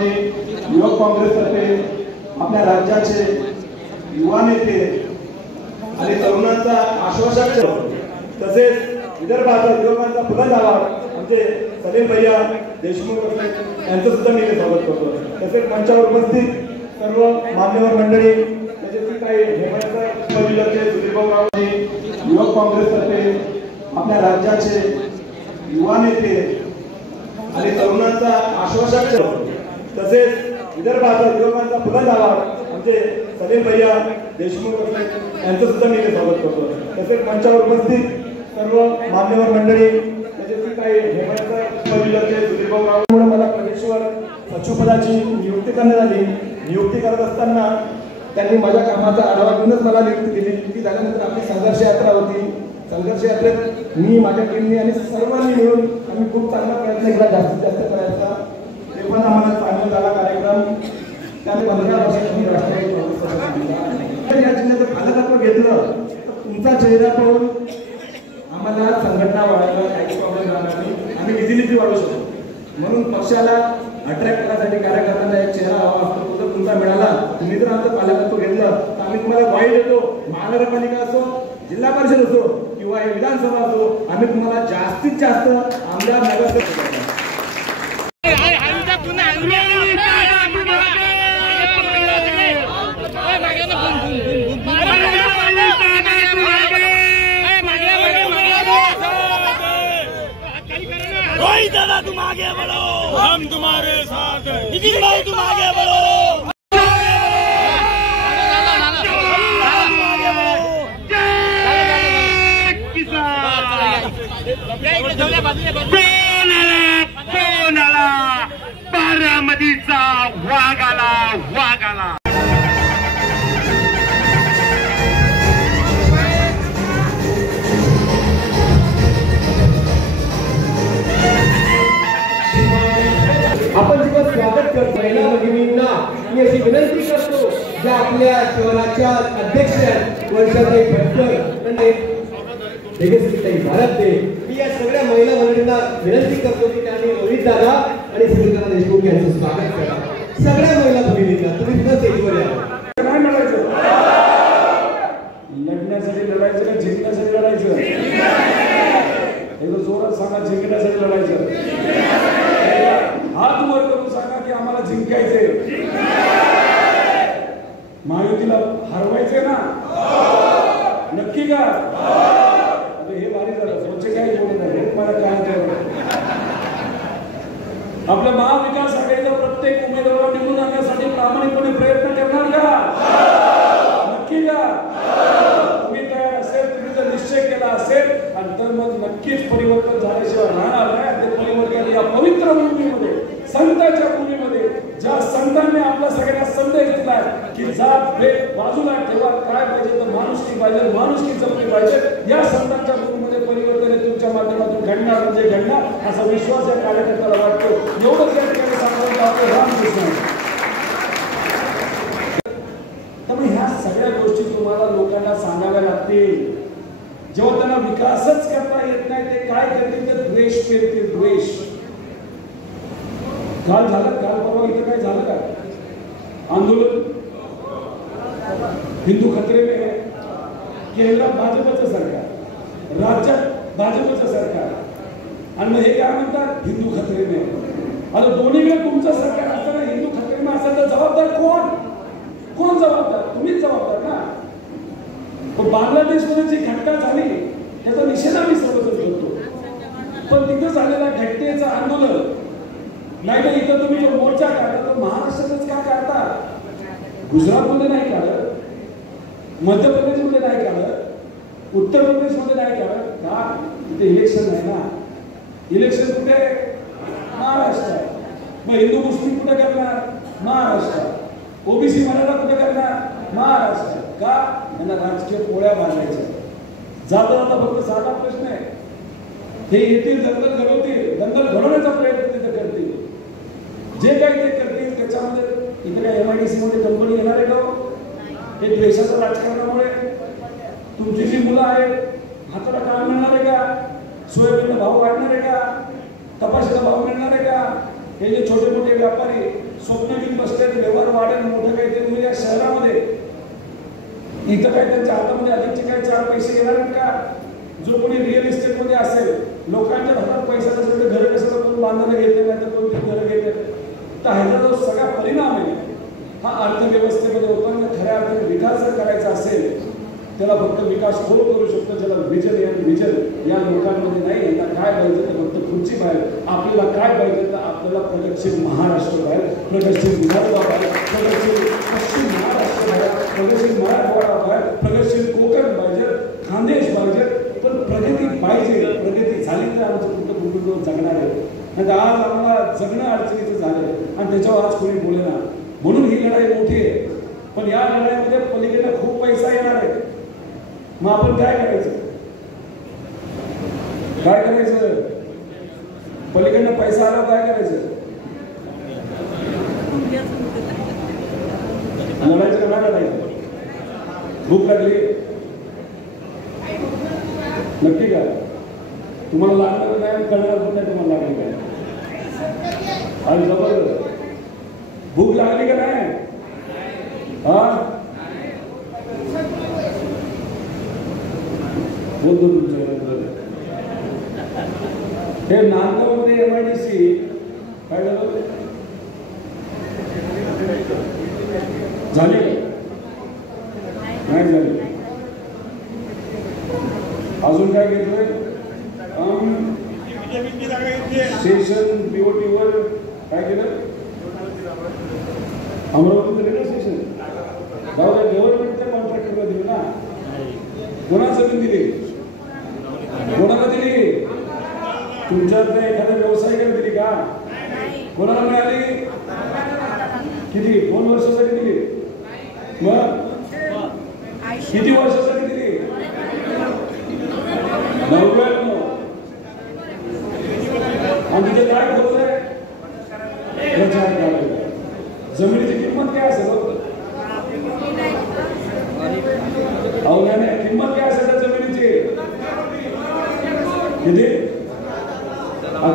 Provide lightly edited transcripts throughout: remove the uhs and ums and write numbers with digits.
युवक काँग्रेसतर्फे आपल्या राज्याचे युवा नेते आणि तरुणांचा आश्वासक तसेच विदर्भाचा युवकांचा पुढे जावा आमचे सलीम भैया देशमुख यांचं सुद्धा मी स्वागत करतो। तसेच मंचावर उपस्थित सर्व मान्यवर मंडळी त्याचे काही हेमंत सुधीरभाऊ गावजी युवक काँग्रेसतर्फे आपल्या राज्याचे युवा नेते आणि तरुणांचा आश्वासक तसेच विदर्भाचा युवकांचा पुढे जावा आमचे सलीम भैया देशमुख यांचं सुद्धा मी स्वागत करतो। तसेच मंचावर उपस्थित सर्व मान्यवर मंडळी त्याचे काही हेमंत सुधीरभाऊ गावमुळे मला प्रदेशवर सचिवपदाची नियुक्ती करण्यात आली। नियुक्ती करत असताना त्यांनी माझ्या कामाचा आढावा घेऊनच मला नियुक्ती दिली। नियुक्ती झाल्यानंतर आपली संघर्ष यात्रा होती। संघर्ष यात्रेत मी माझ्या टीमने आणि सर्वांनी मिळून आम्ही खूप चांगला प्रयत्न केला जास्तीत जास्त करायचा। ते पण आम्हाला चांगला झाला कार्यक्रम। त्याने 15 वर्षांनी राष्ट्रवादी काँग्रेस या जिल्ह्याचं पालकत्व घेतलं तर तुमचा चेहरा पाहून आम्हाला संघटना वाढवायला आम्ही विजिलिटी वाढवू शकतो। म्हणून पक्षाला अट्रॅक्ट करण्यासाठी कार्यकर्त्यांना एक चेहरा हवा असतो। जर तुमचा मिळाला तुम्ही जर आमचं पालकत्व घेतलं तर आम्ही तुम्हाला वाईट देतो। महानगरपालिका असो जिल्हा परिषद असो किंवा हे विधानसभा असो आम्ही तुम्हाला जास्तीत जास्त आमदार नगरसेवक तुम आगे बढ़ो, हम तुम्हारे साथ हैं। नितिन भाई तुम आगे बढ़ो, कोणाला बारामतीचा वाघाला वाघाला। आपण जेव्हा स्वागत करतो महिला भगिनींना मी अशी विनंती करतो ज्या आपल्या शहराच्या अध्यक्ष आहेत वर्षाताई भटकर तेजस्वीताई भारतदे मी या सगळ्या महिला मंडळींना विनंती करतो की त्यांनी रोहित दादा आणि सुनीता देशमुख यांचं स्वागत करा। सगळ्या महिला भगिनींना तुम्ही सुद्धा स्टेजवर या। काय लढायचं? लढण्यासाठी लढायचं का जिंकण्यासाठी लढायचं? एकदा जोरात सांगा जिंकण्यासाठी लढायचं। हात वर करून सांगा की आम्हाला जिंकायचे। महायुतीला हरवायचे ना? नक्की का? हे भारी झालं स्वच्छ काही बोलू नये मला काय आपल्या महाविकास आघाडीचा प्रत्येक उमेदवार निवडून आणण्यासाठी प्रामाणिकपणे प्रयत्न करणार का? नक्की का? तुम्ही तयार असेल तुम्ही जर निश्चय केला असेल आणि तर मग नक्कीच परिवर्तन झाल्याशिवाय राहणार नाही। ते परिवर्तन या पवित्र भूमीमध्ये संतांच्या भूमीमध्ये ज्या संतांनी आपल्या सगळ्यांना संदेश दिलाय की जात भेद बाजूला ठेवा काय पाहिजे तर माणुसकी पाहिजे माणुसकी जपली पाहिजे। या संतांच्या भूमीमध्ये परिवर्तन हे तुमच्या माध्यमातून घडणार म्हणजे घडणार असा विश्वास या कार्यकर्त्याला वाटतो। एवढंच या ठिकाणी सांगून जातो रामकृष्ण। त्यामुळे ह्या सगळ्या गोष्टी तुम्हाला लोकांना सांगाव्या लागतील। जेव्हा त्यांना विकासच करता येत नाही ते काय करतील तर द्वेष पेरतील द्वेष। काल झालं काल परवा इथं काय झालं का आंदोलन हिंदू खतरे में है केरळात भाजपचं सरकार राज्यात भाजपचं सरकार आणि हे काय म्हणतात हिंदू खतरे में। आता दोन्हीकडे तुमचं सरकार असताना हिंदू खतरे में असेल तर जबाबदार कोण? कोण जबाबदार? तुम्हीच जबाबदार ना। पण बांगलादेशमध्ये जी घटना झाली त्याचा निषेध आम्ही सर्वजण करतो पण तिथं झालेल्या घटनेचं आंदोलन नाही तर इथं तुम्ही जो मोर्चा काढला तर महाराष्ट्रातच का काढता? गुजरातमध्ये नाही काढत, मध्य प्रदेशमध्ये नाही काढत, उत्तर प्रदेशमध्ये नाही काढत का? तिथे इलेक्शन आहे ना। इलेक्शन कुठे? महाराष्ट्रात। मग हिंदू मुस्लिम कुठे करणार? महाराष्ट्रात। ओबीसी मराठा कुठे करणार? महाराष्ट्रात। का? त्यांना राजकीय पोळ्या बांधायच्या। जाता जाता फक्त साधा प्रश्न आहे हे येतील दंगल घडवतील दंगल घडवण्याचा प्रयत्न तिथे करतील जे काही ते करतील त्याच्यामध्ये इथे काय MIDC मध्ये कंपनी येणार आहे का? हे द्वेषाच्या राजकारणामुळे तुमची जी मुलं आहेत हाताला काम मिळणार आहे का? सोयाबीनचा भाव वाढणार आहे का? कपाशीचा भाव मिळणार आहे का? हे जे छोटे मोठे व्यापारी स्वप्न घेऊन बसलेत, व्यवहार वाढेल, मोठं काहीतरी होईल या शहरामध्ये. इथं काय त्यांच्या हातामध्ये अधिकचे काय 4 पैसे येणार आहेत का? जो कोणी रिअल इस्टेटमध्ये असेल, लोकांच्या हातात पैसा नसेल तर घरं कशाला कोण बांधायला घेतले नाही तर कोण ती घरं घेते. तर ह्याचा जो सगळा परिणाम आहे हा अर्थव्यवस्थेमध्ये होतो. आणि खऱ्या अर्थाने विकास जर करायचा असेल त्याला फक्त विकास कोण करू शकतो? ज्याला विजन या लोकांमध्ये नाही. यांना काय पाहिजे तर फक्त खुर्ची बाहेर. आपल्याला काय पाहिजे तर आपल्याला प्रगतशील महाराष्ट्र बाहेर, प्रगतशील विदर्भ बाहेर, प्रगतशील पश्चिम महाराष्ट्र बाहेर, प्रगतशील मराठवाडा बाहेर, प्रगतशील कोकण पाहिजे, खानदेश पाहिजे. पण प्रगती पाहिजे. प्रगती झाली तर आमचं कुठं कुटुंब जगणार आहे. नाही आज आम्हाला जगणं अडचणीचं झालं आणि त्याच्यावर आज कोणी बोलेना. म्हणून ही लढाई मोठी आहे. पण या लढाईमध्ये पलीकडे खूप पैसा येणार आहे. मग आपण काय करायचं? काय करायचं? पलीकडनं पैसा आला काय करायचं? लढायचं का नाही लढायचं? भूक लागली नक्की काय? तुम्हाला लागणार नाही, कळणार पण नाही तुम्हाला लागली काय. आणि जबरदस्त भूक लागली का नाही? हा बोलतो तुमच्या हे नांदगावमध्ये MIDC काय झालं झाले नाही झाले. अजून काय घेतलंय? स्टेशन BOT वर काय केलं? अमरावती रेल्वे स्टेशन जाऊ द्या. गव्हर्नमेंटच्या कॉन्ट्रॅक्टरला दिली ना. कोणाला जमीन दिली? कोणाला दिली? तुमच्यातल्या एखाद्या व्यावसायिकाला दिली का? कोणाला मिळाली? किती? 2 वर्षासाठी दिली? मग किती वर्षासाठी दिली? 99. आणि तिथे काय बोलतोय? जमिनीची किंमत काय असेल? अवघ्याने किंमत काय असेल त्या जमिनीची? किती?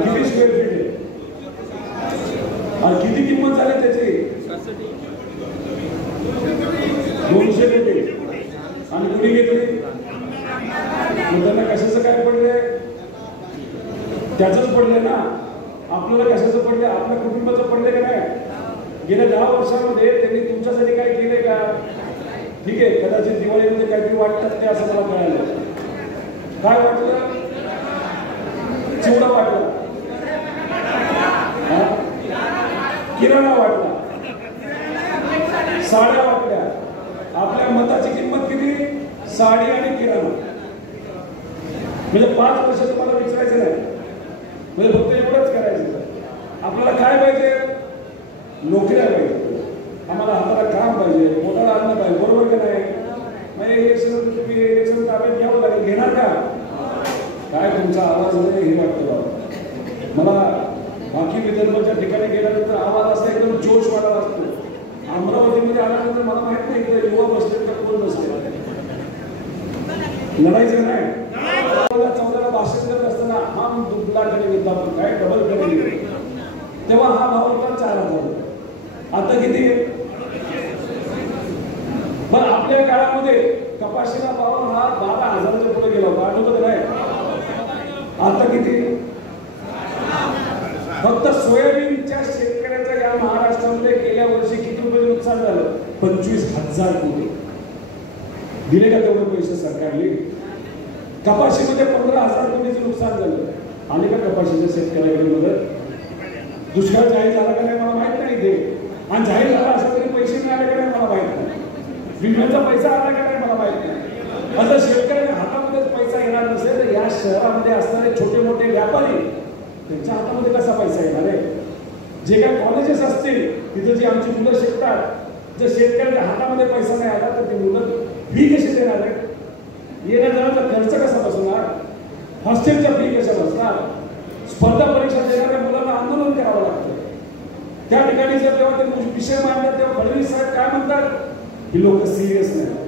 किती स्क्वेअर फीट आहे? आणि किती किंमत झाली त्याची? 200 कोटी. आणि कुणी घेतली? त्यांना कशाचं काय पडले? त्याचंच पडले ना. आपल्याला कशाचं पडले? आपल्या कुटुंबाचं पडले का नाही? गेल्या 10 वर्षामध्ये त्यांनी तुमच्यासाठी काय केले का? ठीक आहे, कदाचित दिवाळीमध्ये काहीतरी वाटतात ते असं मला कळालं. काय वाटलं? चिवडा वाटला, किराणा वाटला, साड्या वाटल्या. आपल्या मताची किंमत किती? साडी आणि किराणा. म्हणजे 5 वर्ष तुम्हाला विचारायचं नाही. म्हणजे फक्त एवढंच करायचं. आपल्याला काय पाहिजे? नोकऱ्या पाहिजे. आम्हाला हाताला काम पाहिजे, पोटाला अन्न पाहिजे. बरोबर का नाही? म्हणजे इलेक्शन ताब्यात घ्यावं लागेल. घेणार का? काय तुमचा आवाज नाही हे वाटतं बाबा मला. बाकी विदर्भाच्या ठिकाणी गेल्यानंतर आवाज असा एकदम जोशवाला असतो. अमरावतीमध्ये आल्यानंतर मला माहित नाही की युवा बसले का कोण बसले. लढायचं नाही. 14ला भाषण करत असताना हा दुबला करेल काय डबल करेल तेव्हा हा भाव होता 4000. आता किती? पण आपल्या काळामध्ये कपाशीला भाव हा 12,000च्या पुढे गेला होता. आठवतं नाही? आता किती? फक्त सोयाबीनच्या शेतकऱ्याच्या या महाराष्ट्रामध्ये गेल्या वर्षी किती रुपये नुकसान झालं? 25,000 कोटी. दिले का तेवढे पैसे सरकारने? कपाशीमध्ये 15,000 कोटीचं नुकसान झालं. आले का कपाशीच्या शेतकऱ्याकडे मदत? दुष्काळ जाहीर झाला का नाही मला माहित नाही ते. आणि जाहीर झाला असं तरी पैसे मिळाले का नाही मला माहित नाही. विम्याचा पैसा आला का नाही मला माहित नाही. आता शेतकऱ्याच्या हातामध्येच पैसा येणार नसेल तर या शहरामध्ये असणारे छोटे मोठे व्यापारी त्यांच्या हातामध्ये कसा पैसा येणार आहे? जे काही कॉलेजेस असतील तिथे जी आमची मुलं शिकतात, जर शेतकऱ्याच्या हातामध्ये पैसा नाही आला तर ती मुलं फी कशी देणार आहे? येण्या जाण्याचा खर्च कसा बसवणार? हॉस्टेलच्या फी कशा बसणार? स्पर्धा परीक्षा देणाऱ्या मुलांना आंदोलन करावं लागतं. त्या ठिकाणी जर तेव्हा ते विषय मांडतात तेव्हा फडणवीस साहेब काय म्हणतात? ही लोक सिरियस नाही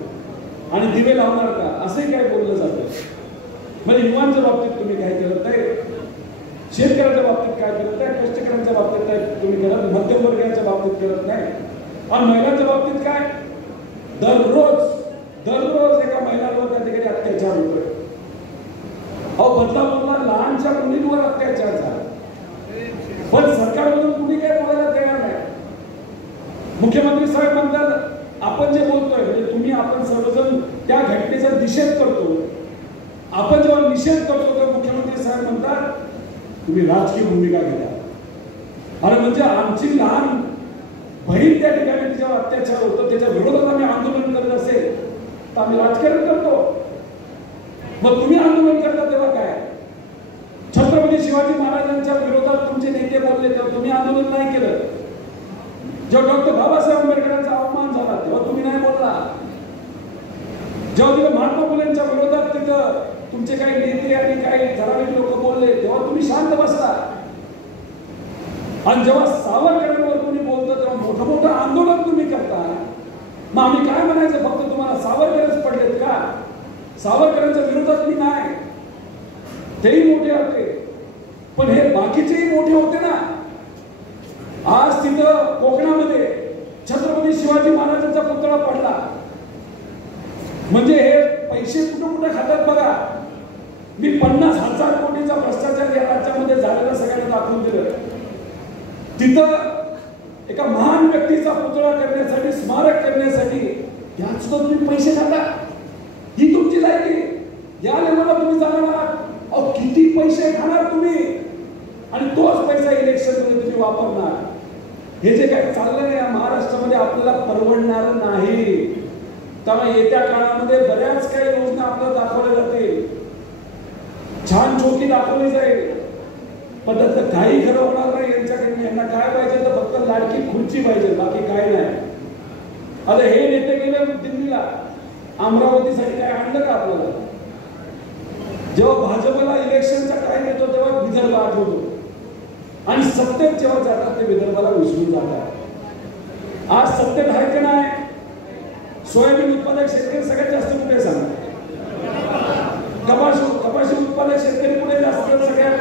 आणि दिवे लावणार का असंही काय बोललं जातं. म्हणजे युवांच्या बाबतीत तुम्ही काय केलं? ते शेतकऱ्याच्या बाबतीत काय करत नाही, कष्टकऱ्यांच्या बाबतीत काय तुम्ही करत, मध्यमवर्गीयांच्या बाबतीत करत नाही. आणि महिलांच्या बाबतीत काय, दररोज एका महिलांवर त्या ठिकाणी अत्याचार होतोय. अहो बदला लहानच्या मुलींवर अत्याचार झाला, पण सरकारमधून कुणी काय बोलायला तयार नाही. मुख्यमंत्री साहेब म्हणतात आपण जे बोलतोय म्हणजे तुम्ही आपण सर्वजण त्या घटनेचा निषेध करतो. आपण जेव्हा निषेध करतो तेव्हा मुख्यमंत्री साहेब म्हणतात तुम्ही राजकीय भूमिका घेता. अरे म्हणजे आमची लहान बहीण त्या ठिकाणी जेव्हा अत्याचार होतो त्याच्या विरोधात आम्ही आंदोलन करत असेल तर आम्ही राजकारण करतो. मग तुम्ही आंदोलन करता तेव्हा काय, छत्रपती शिवाजी महाराजांच्या विरोधात तुमचे नेते बोलले तेव्हा तुम्ही आंदोलन नाही केलं. जेव्हा डॉक्टर बाबासाहेब आंबेडकरांचा अपमान झाला तेव्हा तुम्ही नाही बोलला. जेव्हा तिथं महात्मा फुलेंच्या विरोधात तिथं तुमचे काही नेते आणि काही ठराविक लोक बोलले तेव्हा तुम्ही शांत बसला. आणि जेव्हा सावरकरांवर तुम्ही बोलता तेव्हा मोठं आंदोलन तुम्ही करता. मग आम्ही काय म्हणायचं, फक्त तुम्हाला सावरकरच पडलेत का? सावरकरांच्या विरोधात मी नाही, तेही मोठे होते, पण हे बाकीचेही मोठे होते ना. आज तिथं कोकणामध्ये छत्रपती शिवाजी महाराजांचा पुतळा पडला म्हणजे हे पैसे कुठं खातात बघा. मी 50,000 कोटीचा भ्रष्टाचार या राज्यामध्ये झालेला सगळ्यांना दाखवून दिलं. तिथं एका महान व्यक्तीचा पुतळा करण्यासाठी, स्मारक करण्यासाठी यात सुद्धा तुम्ही पैसे खाता. ही तुमची लायकी, या लेवलला तुम्ही जाणार आहात. अहो किती पैसे खाणार तुम्ही आणि तोच पैसा इलेक्शन मध्ये तुम्ही वापरणार. हे जे काही चाललंय या महाराष्ट्रामध्ये आपल्याला परवडणार नाही. त्यामुळे येत्या काळामध्ये बऱ्याच काही योजना आपल्याला दाखवल्या जातील, छान चोखी दाखवली जाईल, पण त्याचं काही खरं होणार नाही यांच्याकडे. यांना काय पाहिजे तर फक्त लाडकी खुर्ची पाहिजे, बाकी काय नाही. आता हे नेते गेले दिल्लीला, अमरावतीसाठी काय आणलं का आपल्याला? जेव्हा भाजपला इलेक्शनचा टाइम येतो तेव्हा विदर्भ आठवतो आणि सत्तेत जेव्हा जातात ते विदर्भाला विसरून जातात. आज सत्तेत आहे का नाही? सोयाबीन उत्पादक शेतकरी सगळ्यात जास्त कुठे सांगा, कपाशी उत्पादक शेतकरी कुठे जास्त सगळ्यात.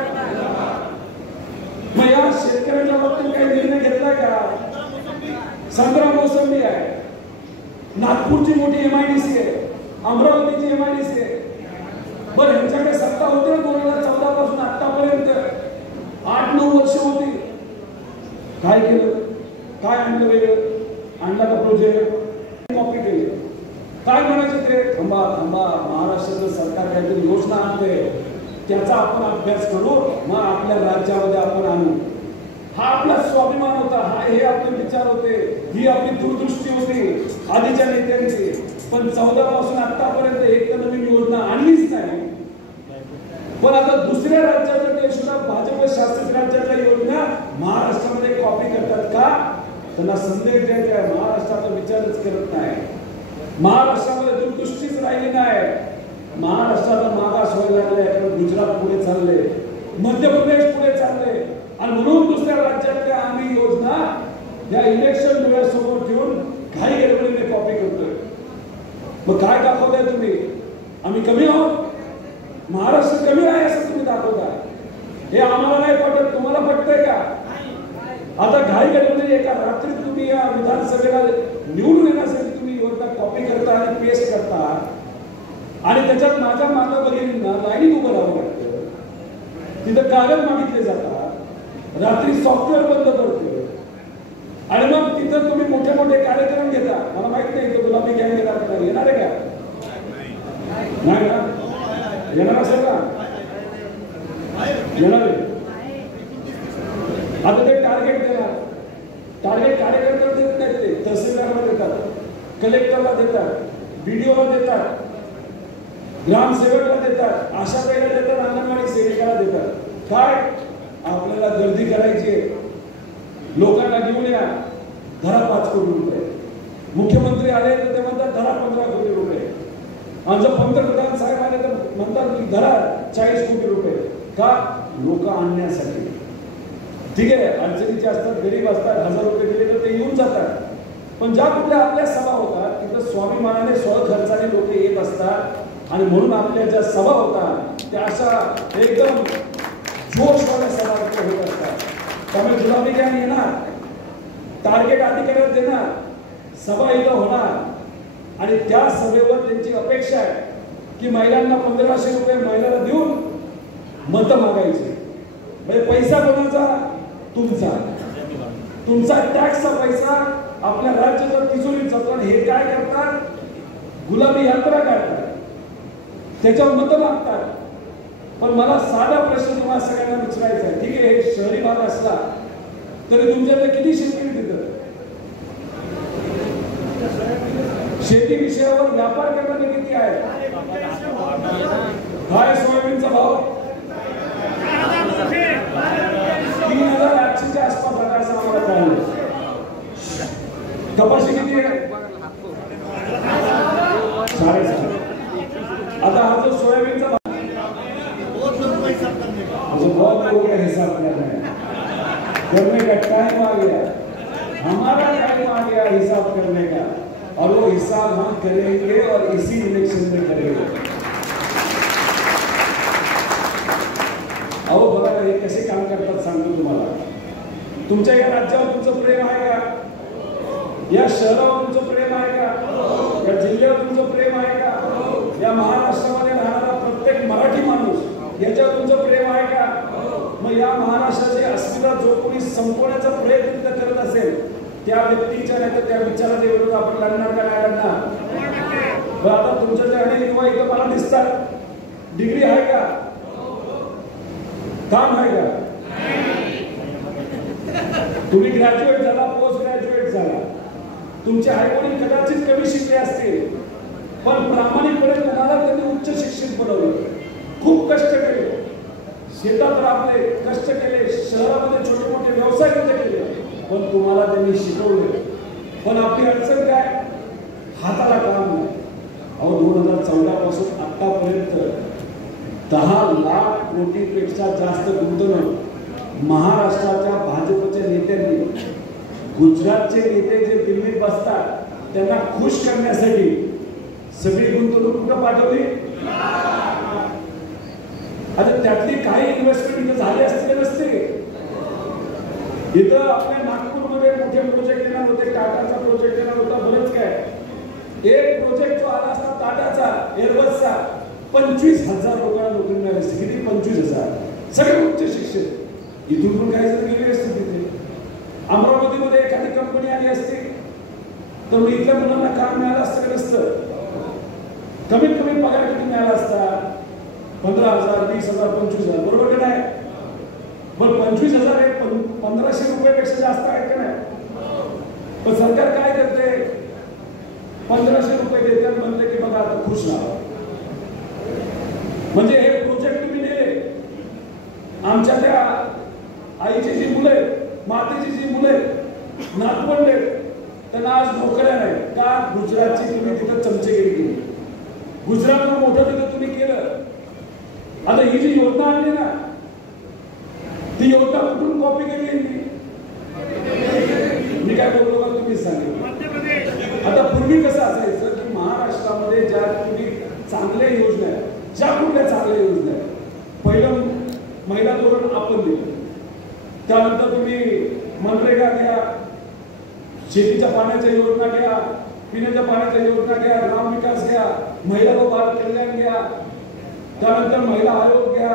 मग या शेतकऱ्यांच्या बाबतीत काही निर्णय घेतलाय का? संत्रा मोसंबी आहे, नागपूरची मोठी MIDC आहे, अमरावतीची MIDC आहे. बरं ह्यांच्याकडे सत्ता होती ना 2014 पासून आतापर्यंत 8-9 वर्ष होती. काय केलं, काय आणलं वेगळं? आणला का प्रोजेक्ट? कॉपी केली. काय म्हणायचं ते, थांबा महाराष्ट्राचं सरकार काहीतरी योजना आणते त्याचा आपण अभ्यास करू, मग आपल्या राज्यामध्ये आपण आणू. हा आपला स्वाभिमान होता, हे आपले विचार होते, ही आपली दूरदृष्टी होती आधीच्या नेत्यांची. पण 14 पासून आतापर्यंत एक तर नवीन योजना आणलीच नाही. पण आता दुसऱ्या राज्याच्या ते सुद्धा भाजप शासित राज्याच्या योजना महाराष्ट्रामध्ये कॉपी करतात का? त्यांना संदेश द्यायचा आहे, महाराष्ट्राचा विचारच करत नाही. महाराष्ट्रामध्ये दूरदृष्टीच राहिली नाही. महाराष्ट्राला मागास व्हायला लागले, गुजरात पुढे चालले, मध्य प्रदेश पुढे चालले आणि म्हणून दुसऱ्या राज्यातल्या आम्ही योजना या इलेक्शन डोळ्यासमोर ठेवून काही गडबडीने कॉपी करतोय. मग काय दाखवताय तुम्ही? आम्ही कमी आहोत, महाराष्ट्र कमी आहे असं तुम्ही दाखवताय. हे आम्हाला नाही पटत, तुम्हाला पटतंय का? आता घाई गडबडीने एका रात्रीत तुम्ही या विधानसभेला निवडून येण्यासाठी तुम्ही योजना कॉपी करता आणि पेस्ट करता आणि त्याच्यात माझ्या माता भगिनींना लाईनीत उभं राहावं लागतं. तिथं कागद मागितले जातात, रात्री सॉफ्टवेअर बंद पडतं आणि मग तिथं तुम्ही मोठे मोठे कार्यक्रम घेता. मला माहित नाही तो गुलाबी गँग येणार आहे का? नाही ना, येणार असेल का? येणार आहे. आता ते टार्गेट देणार, टार्गेट कार्यकर्त्याला देत नाही, ते तहसीलदाराला देतात, कलेक्टरला देतात, BDOला देतात, ग्रामसेवकला देतात, आशाताईला देतात, अंगणवाडी सेविकाला देतात. काय आपल्याला गर्दी करायची, लोकांना घेऊन या, धरा 5 कोटी रुपये. मुख्यमंत्री आले तर ते म्हणतात धरा 15 कोटी रुपये. आणि जर पंतप्रधान साहेब आले तर म्हणतात की धरा 40 कोटी रुपये. का? लोक आणण्यासाठी. ठीक आहे, अडचणीचे असतात, गरीब असतात, 1000 रुपये दिले तर ते येऊन जातात. पण ज्या कुठल्या आपल्या सभा होतात तिथं स्वाभिमानाने स्वखर्चाने लोक येत असतात आणि म्हणून आपल्या ज्या सभा होतात त्या अशा एकदम जोशवाल्या सभा होत असतात. त्यामुळे गुलाबी गॅंग येणार, टार्गेट अधिकाऱ्यात देणार, सभा इथं होणार आणि त्या सभेवर त्यांची अपेक्षा आहे की महिलांना 1500 रुपये महिन्याला देऊन मतं मागायची. म्हणजे पैसा कोणाचा? तुमचा. तुमचा टॅक्सचा पैसा आपल्या राज्याच्या तिजोरीत जातो आणि हे काय करतात? गुलाबी यात्रा काढतात, त्याच्यावर मतं मागतात. पण मला साधा प्रश्न तुम्हाला सगळ्यांना विचारायचा आहे. ठीक आहे, हे शहरी भाग असला तरी तुमच्याकडे किती शेतकरी तिथं? शेती विषयावर व्यापार करणारे किती आहे? काय सोयाबीनचा भाव 3800च्या आसपास आहे असं आम्हाला कळलं. कपाशी किती आहे? 7.5. आता हा जो सोयाबीनचा भाव बहुत लोगों का हिसाब करना है, करने का टाइम आ गया, हमारा टाइम आ गया हिसाब करने का, और वो हिसाब हम करेंगे और इसी इलेक्शन में करेंगे. अहो बघा हे कसे काम करतात सांगतो तुम्हाला. तुमच्या या राज्यावर तुमचं प्रेम आहे का? या शहरावर तुमचं प्रेम आहे का? या जिल्ह्यावर तुमचं प्रेम आहे का? या महाराष्ट्रामध्ये राहणारा प्रत्येक मराठी माणूस याच्यावर तुमचं प्रेम आहे का? मग या महाराष्ट्राची अस्मिता जो कोणी संपवण्याचा प्रयत्न करत असेल त्या व्यक्तीच्या नाही तर त्या विचाराच्या विरोधात आपण लढणार का नाही लढणार? आता तुमच्या जे अनेक युवा इथं मला दिसतात, डिग्री आहे का? काम आहे का? तुम्ही ग्रॅज्युएट झाला, पोस्ट ग्रॅज्युएट झाला, तुमचे आईवडील कदाचित कमी शिकले असतील पण प्रामाणिकपणे तुम्हाला त्यांनी उच्च शिक्षित बनवलं, खूप कष्ट केले, शेतात राबले, कष्ट केले, शहरामध्ये छोटे मोठे व्यवसाय केले, पण तुम्हाला त्यांनी शिकवले. पण आपली अडचण काय? हाताला काम नाही. अहो 2014 पासून आतापर्यंत 10 लाख कोटीपेक्षा जास्त गुंतवणूक महाराष्ट्राच्या भाजपच्या नेत्यांनी, गुजरातचे नेते जे दिल्लीत बसतात त्यांना खुश करण्यासाठी सगळी गुंतवणूक कुठं पाठवली? आता त्यातली काही इन्व्हेस्टमेंट इथं झाली असते नसते. इथं आपल्या नागपूरमध्ये मोठे प्रोजेक्ट येणार होते, टाटाचा प्रोजेक्ट येणार होता, बरंच काय. एक प्रोजेक्ट जो आला असता टाटाचा, एअरबसचा, 25,000 लोकांना नोकरी मिळाली असते. किती? 25,000. सगळे उच्च शिक्षित. इथून पण काही जण गेले असते तिथे. अमरावतीमध्ये एखादी कंपनी आली असती तर मग इथल्या मुलांना काम मिळालं असतं का नसतं? कमीत कमी पगार किती मिळाला असता? 15,000, 20,000, 25,000. बरोबर का नाही? पण 25,000 हे 1,500 रुपयापेक्षा जास्त आहेत का नाही? पण सरकार काय करते? 1,500 रुपये देते आणि म्हणते की बघा आता खुश राहा. म्हणजे हे प्रोजेक्ट तुम्ही दिले, आमच्या त्या आईची जी मुलं आहेत, मातेची जी मुलं आहेत, नातवंड आहेत, त्यांना आज नोकऱ्या नाही का? गुजरातची तुम्ही तिथं चमचेगिरी केली, गुजरातला मोठं तिथं तुम्ही केलं. आता ही जी योजना आणली ना, ती योजना कुठून कॉपी केली? मी काय बोललो का तुम्ही सांगितलं. आता पूर्वी कसं असायचं की महाराष्ट्रामध्ये ज्या तुम्ही चांगल्या योजना आहेत, ज्या कुठल्या चांगल्या योजना आहेत, पहिलं महिला धोरण आपण दिलं, त्यानंतर तुम्ही मनरेगा घ्या, शेतीच्या पाण्याच्या योजना घ्या, पिण्याच्या पाण्याच्या योजना घ्या, ग्राम विकास घ्या, महिला व बाल कल्याण घ्या, त्यानंतर महिला आयोग घ्या,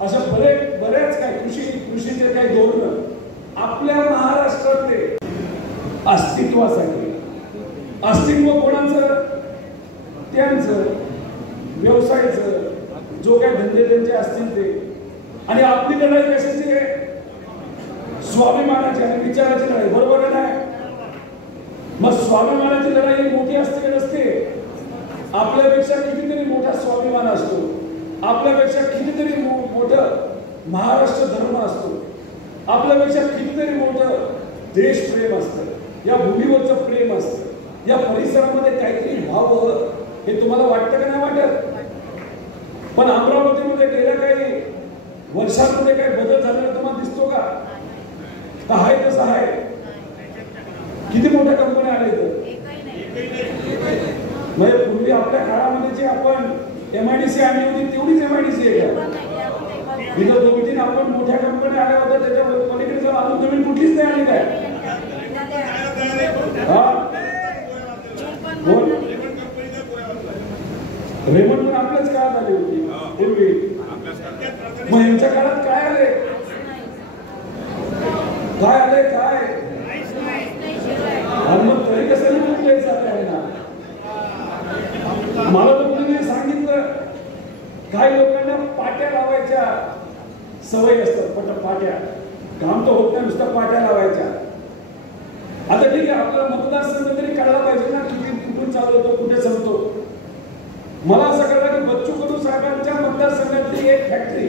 अशा बरेच काय कृषीचे काही धोरण आपल्या महाराष्ट्रातले अस्तित्वासाठी. अस्तित्व कोणाचं? त्यांचं, व्यवसायाचं, जो काय धंदे त्यांचे असतील ते. आणि आपली लढाई कशाची आहे? स्वाभिमानाची आणि विचाराची लढाई. बरोबर नाही? मग स्वाभिमानाची लढाई मोठी असते का नसते? आपल्यापेक्षा कितीतरी मोठा स्वाभिमान असतो, आपल्यापेक्षा कितीतरी मोठं महाराष्ट्र धर्म असतो, आपल्यापेक्षा कितीतरी मोठं देशप्रेम असतं, या भूमीवरचं प्रेम असतं, या परिसरामध्ये काहीतरी व्हावं हे तुम्हाला वाटतं का नाही वाटत? पण अमरावतीमध्ये गेल्या काही वर्षांमध्ये काही बदल झालेला तुम्हाला दिसतो का? आहे तसं आहे? किती मोठ्या कंपन्या आल्या इथं? म्हणजे पूर्वी आपल्या काळामध्ये जे आपण MIDC आणली होती तेवढीच MIDC आहे का? इथं 2-3 आपण मोठ्या कंपन्या आल्या होत्या, त्याच्या पलीकडे जाऊन अजून नवीन कुठलीच नाही आली काय? रेमंड पण आपल्याच काळात आली होती पूर्वी. मग यांच्या काळात काय आले? काय आले? काय आणि मग तरी कसं कुठले ना? मला तर कुणी सांगितलं काही लोकांना पाट्या लावायच्या सवय असतात. पाट्या काम तर होत नाही, नुसतं पाट्या लावायच्या. आता ठीक आहे, आपला मतदारसंघ तरी कळला पाहिजे ना, कुठून चालू होतो, कुठे संपतो. मला असं कळलं की बच्चू कडू साहेबांच्या मतदारसंघातली एक फॅक्टरी,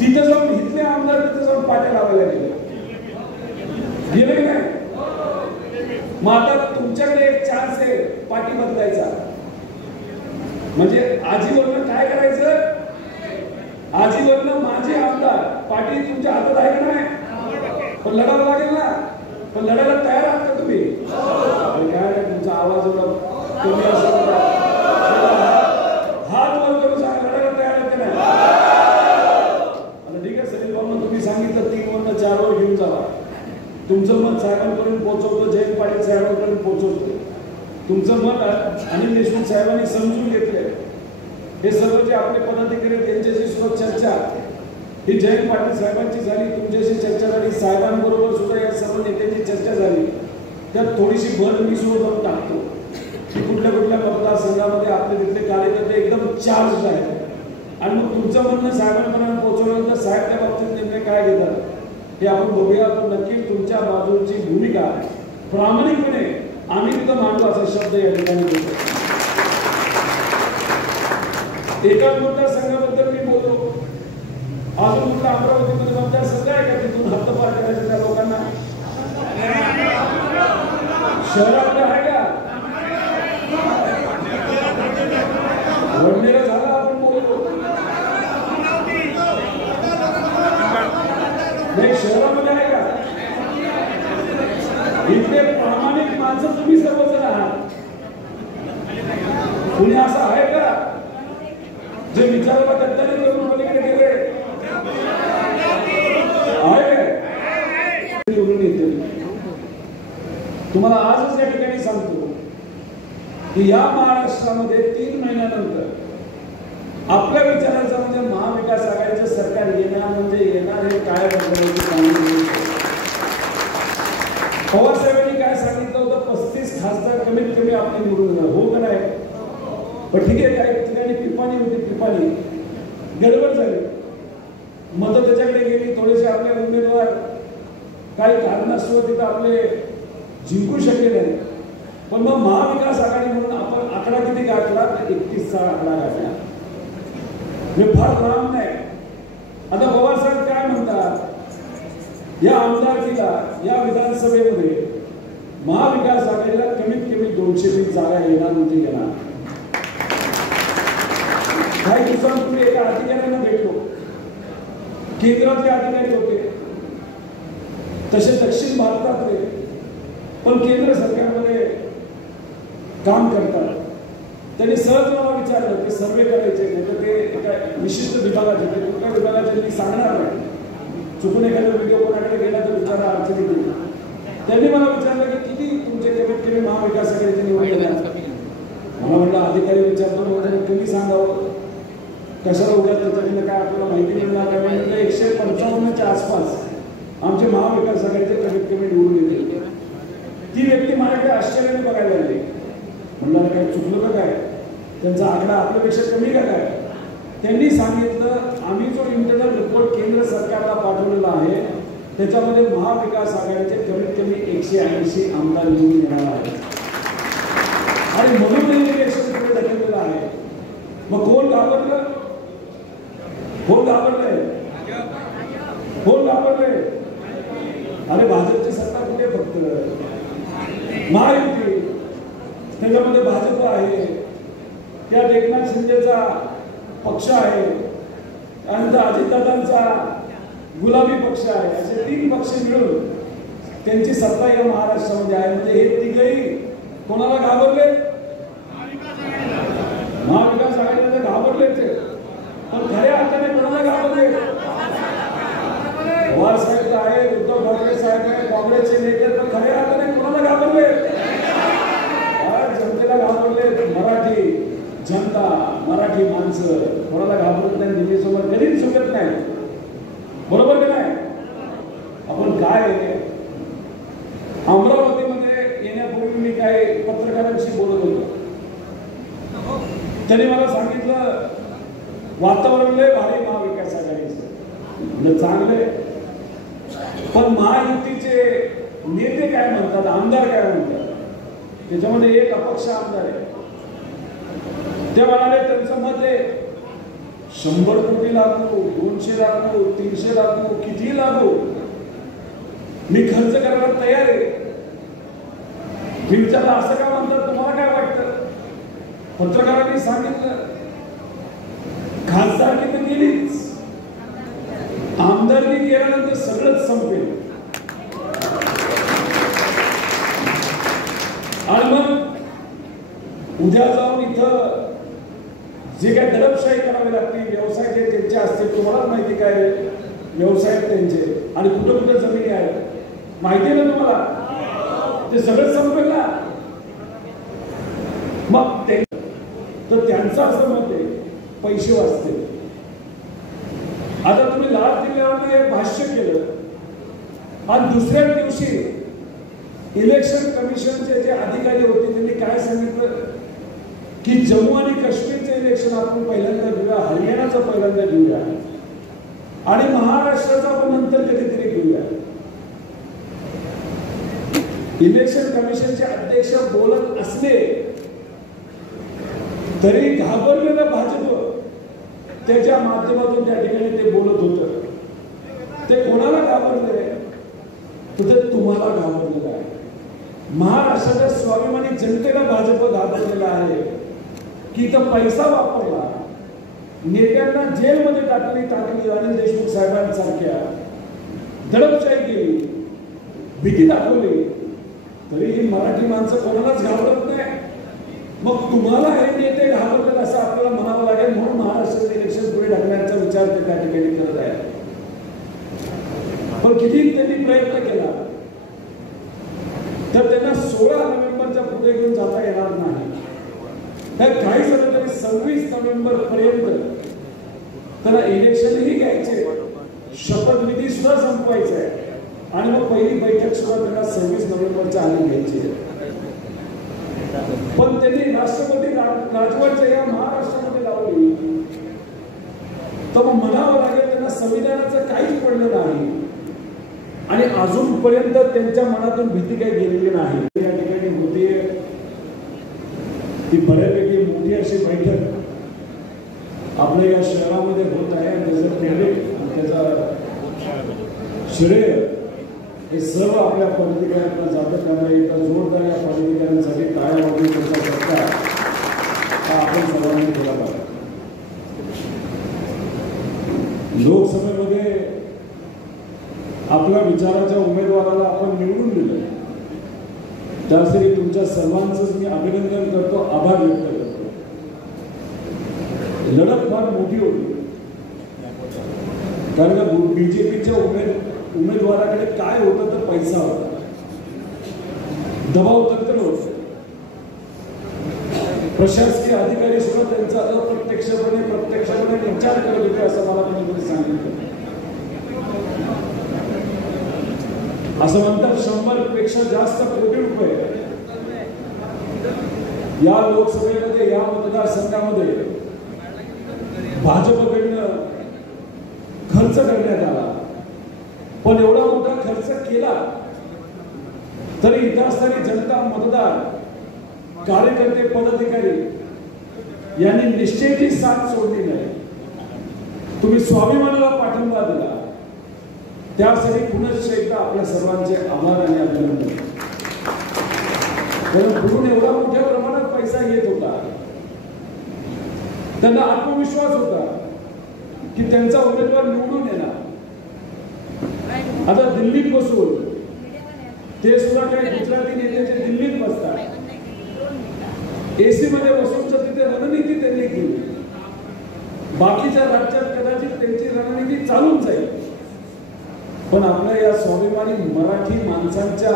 तिथे जाऊन इथले आमदार तिथे जाऊन पाट्या लावायला गेले की नाही? मग आता तुमच्याकडे एक चान्स आहे पाठी बदलायचा. म्हणजे आजीवरनं काय करायचं? आजीवरनं माझे आमदार पाठी तुमच्या हातात आहे का नाही? पण लढावं लागेल ना. पण लढायला तयार आहात का तुम्ही? काय तुमचा आवाज कमी असतो, हात वर करून सांगा लढायला तयार आहात का नाही? आता ठीक आहे, सलील भाऊ तुम्ही सांगितलं 3 वरनं 4 वर घेऊन जावा. तुमचं मत साहेबांपर्यंत पोहोचवतो, जयंत पाटील साहेबांपर्यंत पोहोचवतो. तुमचं मत अनिल देशमुख साहेबांनी समजून घेतलंय. हे सर्व जे आपले पदाधिकारी त्यांच्याशी सुद्धा चर्चा ही जयंत पाटील साहेबांची झाली, तुमच्याशी चर्चा झाली, साहेबांबरोबर सुद्धा या सर्व नेत्यांची चर्चा झाली. त्यात थोडीशी भर मी सुद्धा जाऊन टाकतो की कुठल्या कुठल्या मतदारसंघामध्ये आपले तिथले कार्यकर्ते एकदम चार्ज आहेत. आणि मग तुमचं म्हणणं साहेबांपर्यंत पोहोचवल्यानंतर साहेब त्या बाबतीत निर्णय काय घेतात हे आपण बघूया. पण नक्की तुमच्या बाजूची भूमिका प्रामाणिकपणे आम्ही तिथं मांडू असा शब्द या ठिकाणी देतो. एकाच मतदारसंघाबद्दल मी बोलतो. अजून कुठला अमरावतीमध्ये मतदारसंघ आहे का तिथून हद्दपार करायचं त्या लोकांना? शहरामध्ये आहे का? वडनेर झाला आपण बोलतो नाही, शहरामध्ये आहे का? इथले प्रामाणिक माणसं तुम्ही सर्वजण आहात. कुणी असं आहे का जे विचाराला गद्दारी करून पलीकडे गेले? आहे निवडून येते. तुम्हाला आजच या ठिकाणी सांगतो की या महाराष्ट्रामध्ये 3 महिन्यानंतर आपल्या विचारांचा म्हणजे महाविकास आघाडीचं सरकार येणार म्हणजे येणार हे काय बदलायची कामगिरी. पवार साहेबांनी काय सांगितलं होतं? 35 खासदार कमीत कमी आपले निवडून येणार. हो का नाही? पण ठीक आहे, काही ठिकाणी पिपाणी होती, पिपाणी गडबड झाली, मतं त्याच्याकडे गेली. थोडेसे आपले उमेदवार काही कारणास्तव तिथं आपले जिंकू शकले नाही. पण मग महाविकास आघाडी म्हणून आपण आकडा किती गाठला? 31चा आकडा गाठला. हे फार लांब नाही. आता पवार साहेब काय म्हणतात? या आमदारकीला या विधानसभेमध्ये महाविकास आघाडीला कमीत कमी 220 जागा येणार म्हणजे येणार. काही दिवसांपूर्वी एका अधिकाऱ्यांना भेटलो, केंद्रातले अधिकारी होते, तसे दक्षिण भारतातले पण केंद्र सरकारमध्ये काम करतात. त्यांनी सहज मला विचारलं की सर्वे करायचे नाही तर ते एका विशिष्ट विभागाचे, कुठल्या विभागाचे मी सांगणार नाही, चुकून एखादा व्हिडिओ कोणाकडे गेला तर विचारा अडचणी देईल. त्यांनी मला विचारलं की किती तुमचे कमीत कमी महाविकास आघाडीचे निवडून येणार? मला म्हटलं अधिकारी विचारतो म्हणजे कमी सांगावं, कशाला उगाच त्याच्याकडे काय आपल्याला माहिती मिळणार आहे. म्हणजे 155च्या आसपास आमचे महाविकास आघाडीचे कमीत कमी निवडून येते. ती व्यक्ती माझ्याकडे आश्चर्याने बघायला लागली. म्हणलं काय चुकलं का काय? त्यांचा आकडा आपल्यापेक्षा कमी का काय? त्यांनी सांगितलं आम्ही जो इंटरनल रिपोर्ट केंद्र सरकारला पाठवलेला आहे त्याच्यामध्ये महाविकास आघाडीचे कमीत कमी 180 आमदार निवडून येणार आहेत आणि म्हणून इलेक्शन पुढे ढकललेलं आहे. मग कोण घाबरलं? कोण घाबरलंय? कोण घाबरलंय? अरे भाजपची सत्ता कुठे? फक्त महायुती, त्याच्यामध्ये भाजप आहे, त्यात एकनाथ शिंदेचा पक्ष आहे, त्यानंतर अजितदादांचा गुलाबी पक्ष आहे. असे 3 पक्ष मिळून त्यांची सत्ता या महाराष्ट्रामध्ये आहे. म्हणजे हे तिघही कोणाला घाबरले? महाविकास आघाडीला घाबरले. ते पण खऱ्या अर्थाने कोणाला घाबरले? पवार साहेब आहेत, उद्धव ठाकरे साहेब आहेत, काँग्रेसचे नेते, पण खऱ्या अर्थाने कोणाला घाबरले? जनतेला घाबरले. मराठी जनता, मराठी माणसं कोणाला घाबरत नाही, दिल्लीसोबत कधीच झुकत नाही. बरोबर की नाही? आपण काय अमरावतीमध्ये येण्यापूर्वी मी काय पत्रकारांशी बोलत होतो. त्यांनी मला सांगितलं वातावरण लय भारी महाविकास आघाडीचं, चांगले, पण महायुतीचे नेते काय म्हणतात, आमदार काय म्हणतात, त्याच्यामध्ये एक अपक्ष आमदार आहे. ते म्हणाले त्यांचं मत आहे 100 कोटी लागू, 200 लागू, 300 लागू, किती लागू, मी खर्च करायला तयार आहे. मी विचारलं असं का म्हणतात, तुम्हाला काय वाटतं? पत्रकारांनी सांगितलं खासदारकी तर गेलीच, आमदारकी गेल्यानंतर सगळंच संपेल. आणि मग उद्या जाऊन इथं जे काय दडपशाही करावी लागते, व्यवसाय जे त्यांचे असतील, तुम्हालाच माहिती काय व्यवसाय त्यांचे, आणि कुठं कुठं जमिनी आहेत माहिती ना तुम्हाला, ते सगळं संपेल ना. मग ते तर त्यांचं असं मत आहे पैसे वाचते. आता तुम्ही लाल किल्ल्यावर एक भाष्य केलं आणि दुसऱ्या दिवशी इलेक्शन कमिशनचे जे अधिकारी होते त्यांनी काय सांगितलं की जम्मू आणि काश्मीरचं इलेक्शन आपण पहिल्यांदा घेऊया, हरियाणाचं पहिल्यांदा घेऊया आणि महाराष्ट्राचं आपण नंतर कधीतरी घेऊया. इलेक्शन कमिशनचे अध्यक्ष बोलत असले तरी घाबरलेलं भाजप त्याच्या माध्यमातून त्या ठिकाणी ते बोलत होतं. ते कोणाला घाबरले? तर तुम्हाला घाबरलेलं आहे. महाराष्ट्राच्या स्वाभिमानी जनतेला भाजप घाबरलेला आहे की इथं पैसा वापरला, नेत्यांना जेलमध्ये टाकली अनिल देशमुख साहेबांसारख्या, दडपशाही केली, भीती दाखवली, तरी ही मराठी माणसं कोणालाच घाबरत नाही. मग तुम्हाला हे नेते घाबरतात असं आपल्याला म्हणावं लागेल. म्हणून महाराष्ट्राचं इलेक्शन पुढे ढकलण्याचा विचार ते त्या ठिकाणी करत आहे. पण किती त्यांनी प्रयत्न केला तर त्यांना 16 नोव्हेंबरच्या पुढे घेऊन जाता येणार नाही. काही झालं तरी 26 नोव्हेंबर पर्यंत त्याला इलेक्शनही घ्यायचे, शपथविधी सुद्धा संपवायचा आहे आणि मग पहिली बैठक सुद्धा त्यांना 26 नोव्हेंबरच्या आधी घ्यायची आहे. पण त्यांनी राष्ट्रपती राजवट या महाराष्ट्रामध्ये लावली तर मग म्हणावं लागेल त्यांना संविधानाचं काहीच पडलं नाही आणि अजूनपर्यंत त्यांच्या मनातून भीती काही गेलेली नाही. या ठिकाणी होतीये ती बऱ्यापैकी मोठी अशी बैठक आपल्या या शहरामध्ये होत आहे. त्याचं क्रेडिट, त्याचा श्रेय हे सर्व आपल्या पदाधिकाऱ्यांना जातं. त्यामुळे एका जोरदार या पदाधिकाऱ्यांसाठी टाळ्या वाजवून त्याचा सत्कार हा आपण सर्वांनी केला पाहिजे. लोकसभेमध्ये आपल्या विचाराच्या उमेदवाराला आपण निवडून दिलं, त्यासाठी तुमच्या सर्वांचंच मी अभिनंदन करतो, आभार व्यक्त करतो. लढत फार मोठी होती कारण बीजेपीच्या उमेदवाराकडे काय होतं तर पैसा होता, दबाव तंत्र होतं, प्रशासकीय अधिकारी सुद्धा त्यांचा अप्रत्यक्षपणे प्रत्यक्षपणे विचार करत होते असं मला कोणीतरी सांगितलं. असं म्हणतात 100 पेक्षा जास्त कोटी रुपये या लोकसभेमध्ये, या मतदारसंघामध्ये भाजपकडनं खर्च करण्यात आला. पण एवढा मोठा खर्च केला तरी इथं असणारी जनता, मतदार, कार्यकर्ते, पदाधिकारी यांनी निश्चयाची साथ सोडली नाही. तुम्ही स्वाभिमानाला पाठिंबा दिला, त्यासाठी पुनश्च एकदा आपल्या सर्वांचे आभार आणि अभिनंदन. कारण पुढून एवढा मोठ्या प्रमाणात पैसा येत होता, त्यांना आत्मविश्वास होता की त्यांचा उमेदवार निवडून येणार. आता दिल्लीत बसून ते सुद्धा काही गुजराती नेत्याचे दिल्लीत बसतात, एसी मध्ये बसून तिथे रणनीती त्यांनी केली. बाकीच्या राज्यात कदाचित त्यांची रणनीती चालून जाईल, पण आपल्या या स्वाभिमानी मराठी माणसांच्या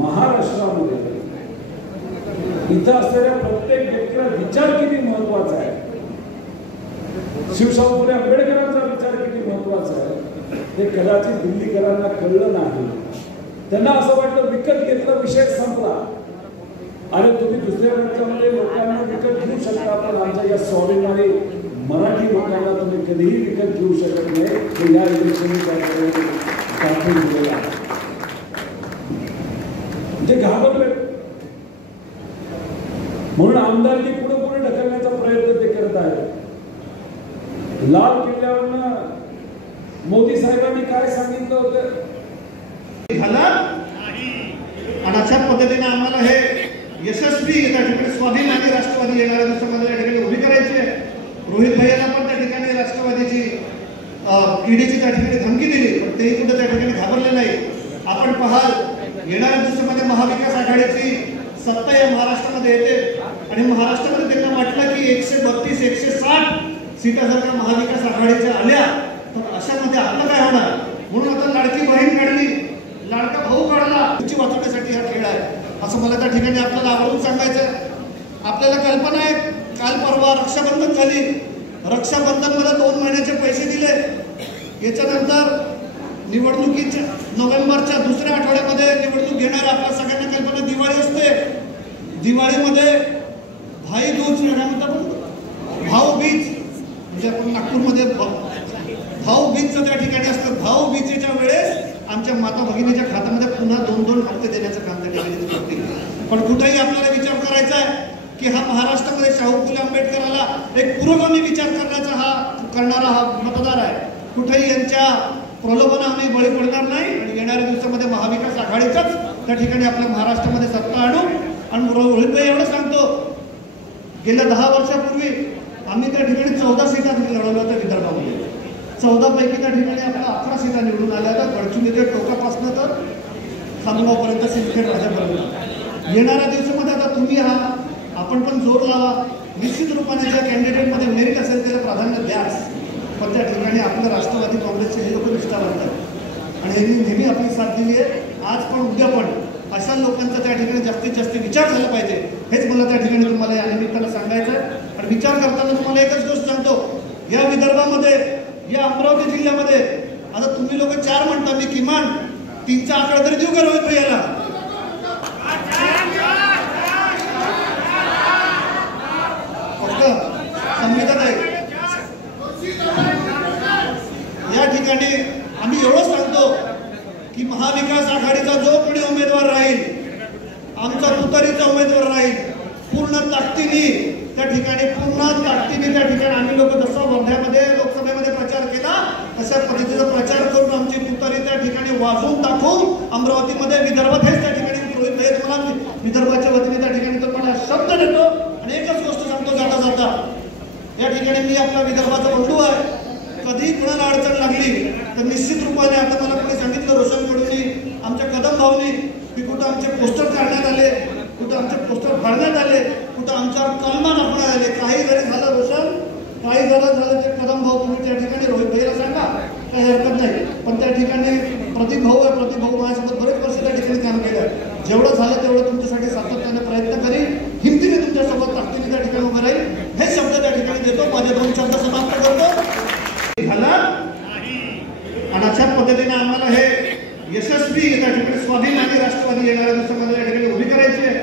महाराष्ट्रामध्ये इथं असलेल्या प्रत्येक व्यक्तीला विचार किती महत्वाचा आहे, शिवशाहू फुले आंबेडकरांचा विचार किती महत्वाचा आहे हे कदाचित दिल्लीकरांना कळलं नाही. त्यांना असं वाटलं विकत घेतला विषय संपला. अरे तुम्ही दुसऱ्या राज्यामध्ये लोकांना विकत घेऊ शकता, पण आमच्या या स्वाभिमानी मराठी लोकांना तुम्ही कधीही विकत घेऊ शकत नाही. हे या म्हणजे घाबरले म्हणून आमदारकी पुढे पुढे ढकलण्याचा प्रयत्न ते करत आहेत. लाल किल्ल्यावरनं मोदी साहेबांनी काय सांगितलं होतं आणि अशा पद्धतीने आम्हाला हे यशस्वी त्या ठिकाणी स्वाभिमानी राष्ट्रवादी येणाऱ्या दिवसामध्ये त्या ठिकाणी उभी करायची आहे. रोहित भैयाला पण त्या ठिकाणी राष्ट्रवादीची ईडीची त्या ठिकाणी धमकी दिली, पण तेही कुठे त्या ठिकाणी घाबरले नाही. आपण पाहाल येणाऱ्या दिवसामध्ये महाविकास आघाडीची सत्ता या महाराष्ट्रामध्ये येते आणि महाराष्ट्रामध्ये त्यांना वाटलं की 132 160 सीटा जर का महाविकास आघाडीच्या आल्या तर अशामध्ये आपलं काय होणार, म्हणून आता लाडकी बहीण काढली, लाडका भाऊ काढला, तुमची वाचवण्यासाठी हा खेळ आहे असं मला त्या ठिकाणी आपल्याला आवर्जून सांगायचं आहे. आपल्याला कल्पना आहे, काल परवा रक्षाबंधन झाली, रक्षाबंधनमध्ये 2 महिन्याचे पैसे दिले. याच्यानंतर निवडणुकीच्या नोव्हेंबरच्या दुसऱ्या आठवड्यामध्ये निवडणूक घेणार. आपल्या सगळ्यांना कल्पना दिवाळी असते, दिवाळीमध्ये भाई दूज भाऊबीज म्हणजे आपण नागपूरमध्ये भाऊबीजचं त्या ठिकाणी असतं. भाऊबीजेच्या वेळेस आमच्या माता भगिनीच्या खात्यामध्ये पुन्हा 2-2 हप्ते देण्याचं काम त्या ठिकाणी करतील. पण कुठेही आपल्याला विचार करायचा आहे की हा महाराष्ट्रामध्ये शाहू फुले आंबेडकराला एक पुरोगामी विचार करणारा हा मतदार आहे. कुठेही यांच्या प्रलोभना आम्ही बळी पडणार नाही आणि येणाऱ्या दिवसामध्ये महाविकास आघाडीचाच त्या ठिकाणी आपल्या महाराष्ट्रामध्ये सत्ता आणू. आणि रोहितभाई एवढं सांगतो, गेल्या 10 वर्षापूर्वी आम्ही त्या ठिकाणी 14 सीटा लढवल्या होत्या विदर्भामध्ये. 14 पैकी त्या ठिकाणी आपल्या 11 सीटा निवडून आल्या होत्या, गडचिरोलीच्या टोकापासून तर खामगावपर्यंत, सिंदखेड राजापर्यंत. येणाऱ्या दिवसामध्ये आता तुम्ही आपण पण जोर लावा, निश्चित रूपाने ज्या कॅन्डिडेटमध्ये मेरिट असेल त्याला प्राधान्य द्या. पण त्या ठिकाणी आपलं राष्ट्रवादी काँग्रेसचे हे लोक निष्ठावान आहेत आणि यांनी नेहमी आपली साथ दिली आहे. आज पण उद्या पण अशा लोकांचा त्या ठिकाणी जास्तीत जास्त विचार झाला पाहिजे, हेच मला त्या ठिकाणी तुम्हाला या निमित्तानं सांगायचं आहे. आणि विचार करताना तुम्हाला एकच गोष्ट सांगतो, या विदर्भामध्ये, या अमरावती जिल्ह्यामध्ये आता तुम्ही लोक 4 म्हणता, मी किमान 3चा आकडा तरी देऊ का रोहित भैयाला? फक्त संविधान आहे या ठिकाणी आम्ही एवढंच सांगतो की महाविकास आघाडीचा जो कोणी उमेदवार राहील, आमचा तुतारीचा उमेदवार राहील, पूर्ण ताकदीने त्या ठिकाणी आम्ही लोक जसं वर्ध्यामध्ये लोकसभेमध्ये प्रचार केला अशा पद्धतीचा प्रचार करून आमची तुतारी त्या ठिकाणी वाजवून दाखवून अमरावतीमध्ये, विदर्भात हेच त्या ठिकाणी रोहित भाई तुम्हाला विदर्भाच्या वतीने त्या ठिकाणी तुम्हाला शब्द देतो. आणि एकच गोष्ट सांगतो जाता जाता, या ठिकाणी मी आपला विदर्भाचा बंधू आहे. कधी कुणाला अडचण लागली तर निश्चित रूपाने, आता मला कोणी सांगितलं रोशन कडूंनी, आमच्या कदम भाऊनी, की कुठं आमचे पोस्टर काढण्यात आले, कुठं आमचे पोस्टर फाडण्यात आले, कुठं आमच्यावर कलमा दाखवण्यात आले. काही जरी झालं रोशन, काही झालं ते कदम भाऊ तुम्ही त्या ठिकाणी रोहित भाईला सांगा, काही हरकत नाही. पण त्या ठिकाणी प्रदीप भाऊ आहे, प्रदीप भाऊ माझ्यासोबत बरेच वर्ष त्या ठिकाणी काम केलं. जेवढं झालं तेवढं तुमच्यासाठी सातत्याने प्रयत्न करीन, हिमतीने तुमच्यासोबत ताकदीने त्या ठिकाणी उभं राहील, हे शब्द त्या ठिकाणी देतो. माझे 2 शब्द समाप्त करतो. आणि अशा पद्धतीने आम्हाला हे यशस्वी त्या ठिकाणी स्वाभिमानी राष्ट्रवादी येणाऱ्या दिवसामध्ये त्या ठिकाणी उभी करायची आहे.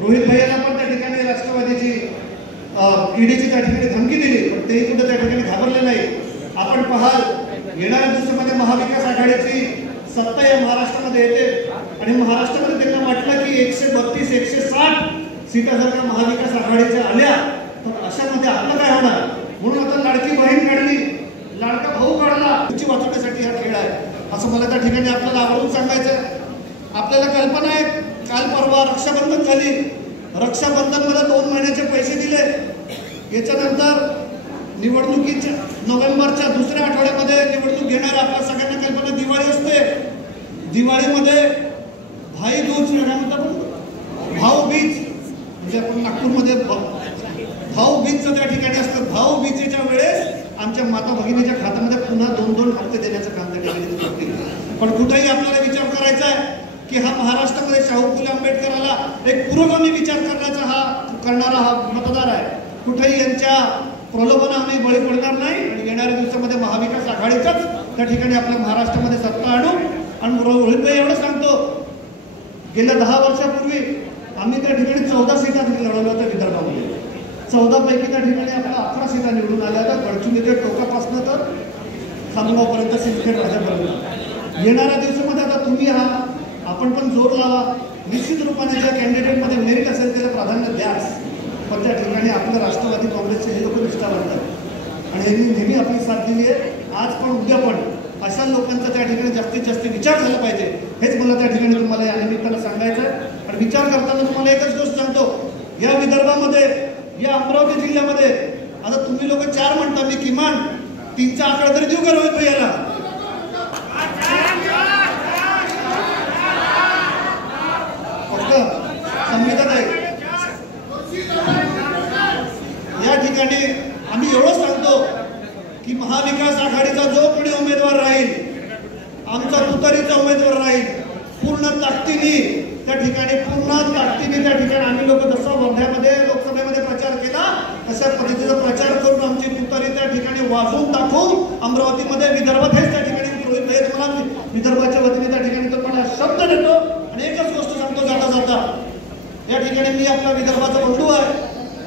रोहित भैयाला पण त्या ठिकाणी राष्ट्रवादीची ईडीची त्या ठिकाणी धमकी दिली, पण तेही कुठे त्या ठिकाणी घाबरले नाही. आपण पाहाल येणाऱ्या दिवसामध्ये महाविकास आघाडीची सत्ता या महाराष्ट्रामध्ये येते आणि महाराष्ट्रामध्ये त्यांना वाटलं की 132 160 सीटा जर का महाविकास आघाडीच्या आल्या तर अशामध्ये आपलं काय होणार, म्हणून आता लाडकी बहीण काढली, लाडका भाऊ काढला, तुमची वाचवण्यासाठी हा खेळ आहे असं मला त्या ठिकाणी आपल्याला आवर्जून सांगायचं आहे. आपल्याला कल्पना आहे, काल परवा रक्षाबंधन झाली, रक्षाबंधनमध्ये 2 महिन्याचे पैसे दिले. याच्यानंतर निवडणुकीच्या नोव्हेंबरच्या दुसऱ्या आठवड्यामध्ये निवडणूक घेणार. आपल्या सगळ्यांना कल्पना दिवाळी असते, दिवाळीमध्ये भाई दूज भाऊबीज म्हणजे आपण नागपूरमध्ये भाऊबीजचं त्या ठिकाणी असतं. भाऊबीजेच्या वेळेस आमच्या माता भगिनीच्या खात्यामध्ये पुन्हा 2-2 हप्ते देण्याचं काम त्या ठिकाणी करतील. पण कुठेही आपल्याला विचार करायचा आहे की हा महाराष्ट्रामध्ये शाहू फुले आंबेडकराला एक पुरोगामी विचार करणारा हा मतदार आहे. कुठेही यांच्या प्रलोभना आम्ही बळी पडणार नाही आणि येणाऱ्या दिवसामध्ये महाविकास आघाडीचाच त्या ठिकाणी आपल्या महाराष्ट्रामध्ये सत्ता आणू. आणि रोहितभाई एवढं सांगतो, गेल्या 10 वर्षापूर्वी आम्ही त्या ठिकाणी 14 सीटा लढवल्या होत्या विदर्भामध्ये. 14 पैकी त्या ठिकाणी आपल्या 11 सीटा निवडून आल्या होत्या, गडचिरोलीच्या टोकापासून तर खामगावपर्यंत, सिंदखेड राजापर्यंत. येणाऱ्या दिवसामध्ये आता तुम्ही आपण पण जोर लावा. निश्चित रूपाने ज्या कॅन्डिडेटमध्ये मेरिट असेल त्याला प्राधान्य द्याच. पण त्या ठिकाणी आपलं राष्ट्रवादी काँग्रेसचे हे लोक निष्ठावंत आहेत आणि यांनी नेहमी आपली साथ दिली आहे. आज पण उद्या पण अशा लोकांचा त्या ठिकाणी जास्तीत जास्त विचार झाला पाहिजे, हेच मला त्या ठिकाणी तुम्हाला या निमित्तानं सांगायचं आहे. आणि विचार करताना तुम्हाला एकच गोष्ट सांगतो, या विदर्भामध्ये, या अमरावती जिल्ह्यामध्ये आता तुम्ही लोक 4 म्हणता, मी किमान 3चा आकडा तरी देऊ का रोहित भैयाला? फक्त संविधान आहे या ठिकाणी. आम्ही एवढंच सांगतो की महाविकास आघाडीचा जो कोणी उमेदवार राहील, आमचा तुतारीचा उमेदवार राहील, पूर्ण ताकदीने त्या ठिकाणी आम्ही लोक जसा वर्ध्यामध्ये लोकसभेमध्ये प्रचार केला अशा पद्धतीचा प्रचार करून आमची तुतारी त्या ठिकाणी वाजवून दाखवू. अमरावतीमध्ये, विदर्भात हेच त्या ठिकाणी रोहित भाई तुम्हाला विदर्भाच्या वतीने त्या ठिकाणी तुम्हाला शब्द देतो. आणि एकच गोष्ट सांगतो जाता जाता, या ठिकाणी मी आपला विदर्भाचा बंधू आहे.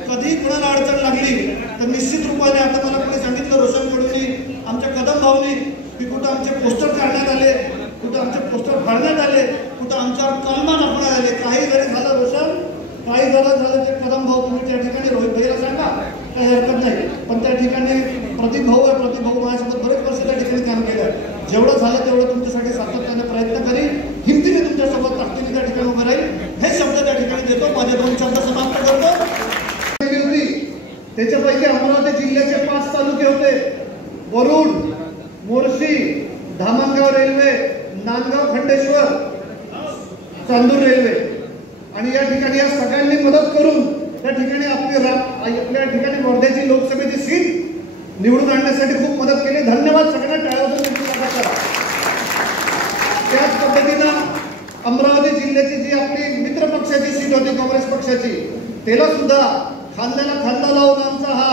कधी कुणाला अडचण लागली तर निश्चित रूपाने, आता मला कोणी सांगितलं रोशन कडूनी, आमच्या कदम भाऊनी, की कुठं आमचे पोस्टर काढण्यात आले, कुठं आमचे पोस्टर फाडण्यात आले, कुठं आमच्यावर कलमा दाखवण्यात आले. काही जरी झालं रोशन, काही झालं ते कदम भाऊ तुम्ही त्या ठिकाणी रोहित भाईला सांगा, काही हरकत नाही. पण त्या ठिकाणी प्रतीक भाऊ माझ्यासोबत बरेच वर्ष त्या ठिकाणी काम केलं. जेवढं झालं तेवढं तुमच्यासाठी सातत्याने प्रयत्न करीन, हिमतीने तुमच्यासोबत ताकदीने त्या ठिकाणी उभं राहील, हे शब्द त्या ठिकाणी देतो. माझे 2 शब्द समाप्त करतो. त्याच्यापैकी अमरावती जिल्ह्याचे 5 तालुके होते: वरुड, मोर्शी, धामणगाव रेल्वे, नांदगाव खंडेश्वर, चांदूर रेल्वे. आणि या ठिकाणी या सगळ्यांनी मदत करून त्या ठिकाणी आपल्या ठिकाणी वर्ध्याची लोकसभेची सीट निवडून आणण्यासाठी खूप मदत केली. धन्यवाद सगळ्यांना, टाळ्या. त्याच पद्धतीनं अमरावती जिल्ह्याची जी आपली मित्र पक्षाची सीट होती काँग्रेस पक्षाची, त्याला सुद्धा खांद्याला खांदा लावून आमचा हा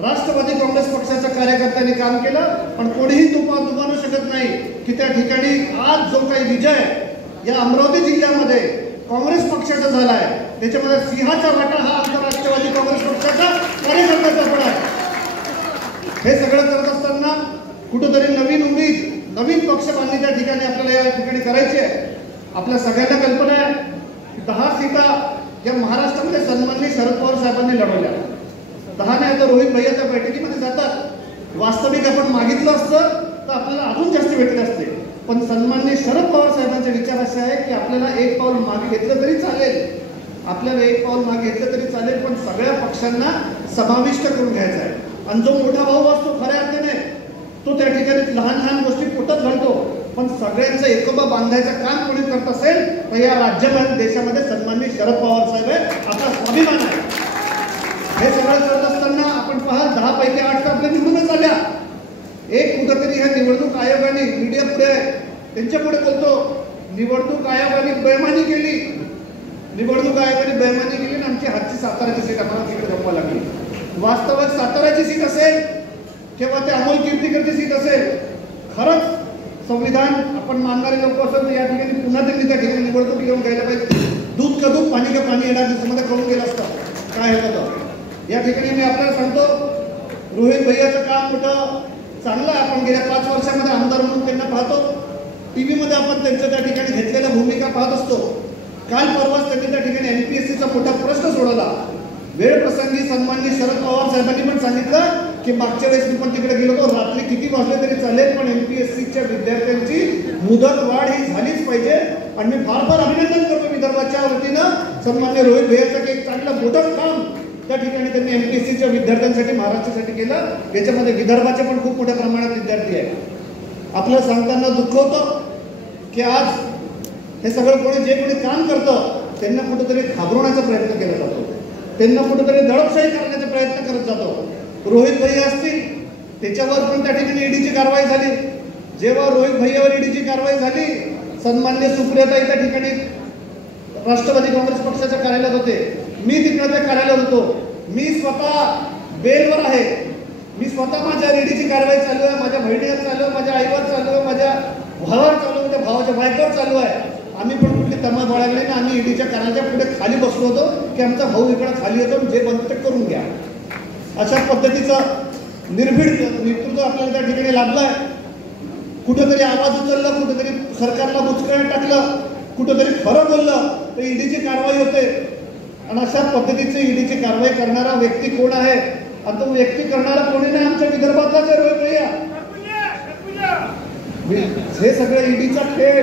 राष्ट्रवादी काँग्रेस पक्षाच्या कार्यकर्त्यांनी काम केलं. पण कोणीही दुमानू शकत नाही की त्या ठिकाणी आज जो काही विजय या अमरावती जिल्ह्यामध्ये काँग्रेस पक्षाचा झाला आहे, त्याच्यामध्ये सिंहाचा वाटा हा आमचा राष्ट्रवादी काँग्रेस पक्षाचा कार्यकर्त्याचा पण आहे. हे सगळं करत असताना कुठेतरी नवीन उमेद, नवीन पक्ष बांधणी त्या ठिकाणी आपल्याला या ठिकाणी करायची आहे. आपल्या सगळ्यांना कल्पना आहे की 10 सीटा या महाराष्ट्रामध्ये सन्माननीय शरद पवार साहेबांनी लढवल्या. 10 नाही तर रोहित भैयाच्या बैठकीमध्ये जातात. वास्तविक आपण मागितलं असतं तर आपल्याला अजून जास्त भेटले असते. पण सन्माननीय शरद पवार साहेबांचे विचार असे आहे की आपल्याला 1 पाऊल मागे घेतलं तरी चालेल, पण सगळ्या पक्षांना समाविष्ट करून घ्यायचा आहे. आणि जो मोठा भाऊ असतो खऱ्या अर्थाने तो त्या ठिकाणी लहान लहान गोष्टी पोटात घालतो, पण सगळ्यांचं एकोबा बांधायचं काम कोणी करत असेल तर या राज्यामध्ये, देशामध्ये सन्माननीय शरद पवार साहेब आहे, आपला स्वाभिमान आहे. हे सगळं करत असताना आपण पहा 10 पैकी 8 तर आपल्या निवडूनच आल्या. एक कुठंतरी ह्या निवडणूक आयोगाने, मीडिया पुढे आहे त्यांच्या पुढे बोलतो, निवडणूक आयोगाने बेमानी केली आणि आमची हातची साताराची सीट आम्हाला तिकडे गप्पा लागली. वास्तवात साताराची सीट असेल किंवा ते अमोल कीर्तीकरची सीट असेल, खरंच संविधान आपण मानणारे लोक असेल तर या ठिकाणी पुन्हा त्यांनी त्या ठिकाणी निवडणूक घेऊन घ्यायला पाहिजे. दूध का दूध, पाणी का पाणी येणार दिवसामध्ये करून गेलं असतं काय होतं. या ठिकाणी मी आपल्याला सांगतो, रोहित भैयाचं काम मोठं चांगलं आहे. आपण गेल्या 5 वर्षामध्ये आमदार म्हणून त्यांना पाहतो, टीव्हीमध्ये आपण त्यांच्या त्या ठिकाणी घेतलेल्या भूमिका पाहत असतो. काल परवाच त्यांनी त्या ठिकाणी NPSCचा मोठा प्रश्न सोडवला. वेळ प्रसंगी सन्माननीय शरद पवार साहेबांनी पण सांगितलं की मागच्या वेळेस मी पण तिकडे गेलो होतो, रात्री किती वाजले तरी चालेल पण NPSCच्या विद्यार्थ्यांची मुदत वाढ ही झालीच पाहिजे. आणि मी फार फार अभिनंदन करतो विदर्भाच्या वतीनं सन्माननीय रोहित भैयाचं की एक चांगलं मोठं काम त्या ठिकाणी त्यांनी NPSCच्या विद्यार्थ्यांसाठी, महाराष्ट्रासाठी केलं. याच्यामध्ये विदर्भाचे पण खूप मोठ्या प्रमाणात विद्यार्थी आहेत. आपल्याला सांगताना दुःख होतं की आज हे सगळं जे कोणी काम करतं त्यांना कुठेतरी घाबरवण्याचा प्रयत्न केला जातो. त्यांना कुठेतरी दडपशाही करण्याचा प्रयत्न करत जातो। रोहित भैया असतील, त्याच्यावर पण त्या ठिकाणी ईडीची कारवाई झाली। जेव्हा रोहित भैयावर ईडीची कारवाई झाली, सन्माननीय सुप्रियाताई त्या ठिकाणी राष्ट्रवादी काँग्रेस पक्षाच्या कार्यालयात होते, मी तिकडे त्या कार्यालयात होतो। मी स्वतः बेलवर आहे, मी स्वतः माझ्या ईडीची कारवाई चालू आहे, माझ्या बहिणीवर चालू आहे, माझ्या आईवर चालू आहे, माझ्या भावावर चालू आहे, माझ्या भावाच्या बायकोवर चालू आहे। आम्ही पण कुठली तमा बाळगली ना, आम्ही ईडीच्या कार्यालयाच्या पुढे खाली बसलो होतो की आमचा भाऊ इकडे खाली येतो, जे बनतं ते करून घ्या। अशा पद्धतीचं निर्भीड नेतृत्व आपल्याला त्या ठिकाणी लाभलं आहे। कुठेतरी आवाज उचलला, कुठेतरी सरकारला बुचकळ्यात टाकलं, कुठेतरी खरं बोललं तर ईडीची कारवाई होते। आणि अशा पद्धतीची ईडीची कारवाई करणारा व्यक्ती कोण आहे? आणि तो व्यक्ती करणारा कोणी नाही, आमच्या विदर्भातलाच आहे रोहित भैया। हे सगळं ईडीचा खेळ,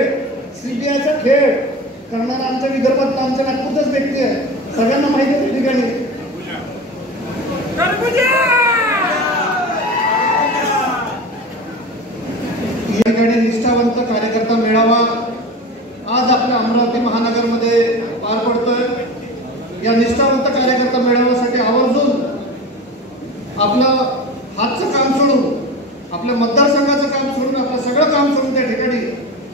सीबीआयचा खेळ करणारा आमच्या विदर्भातला, आमच्या नागपूरचाच व्यक्ती आहे, सगळ्यांना माहिती आहे त्या ठिकाणी। या ठिकाणी निष्ठावंत कार्यकर्ता मेळावा आज आपल्या अमरावती महानगरमध्ये पार पडतोय। या निष्ठावंत कार्यकर्ता मेळाव्यासाठी आवर्जून आपलं हातचं काम सोडून, आपल्या मतदारसंघाचं काम सोडून, आपलं सगळं काम सोडून त्या ठिकाणी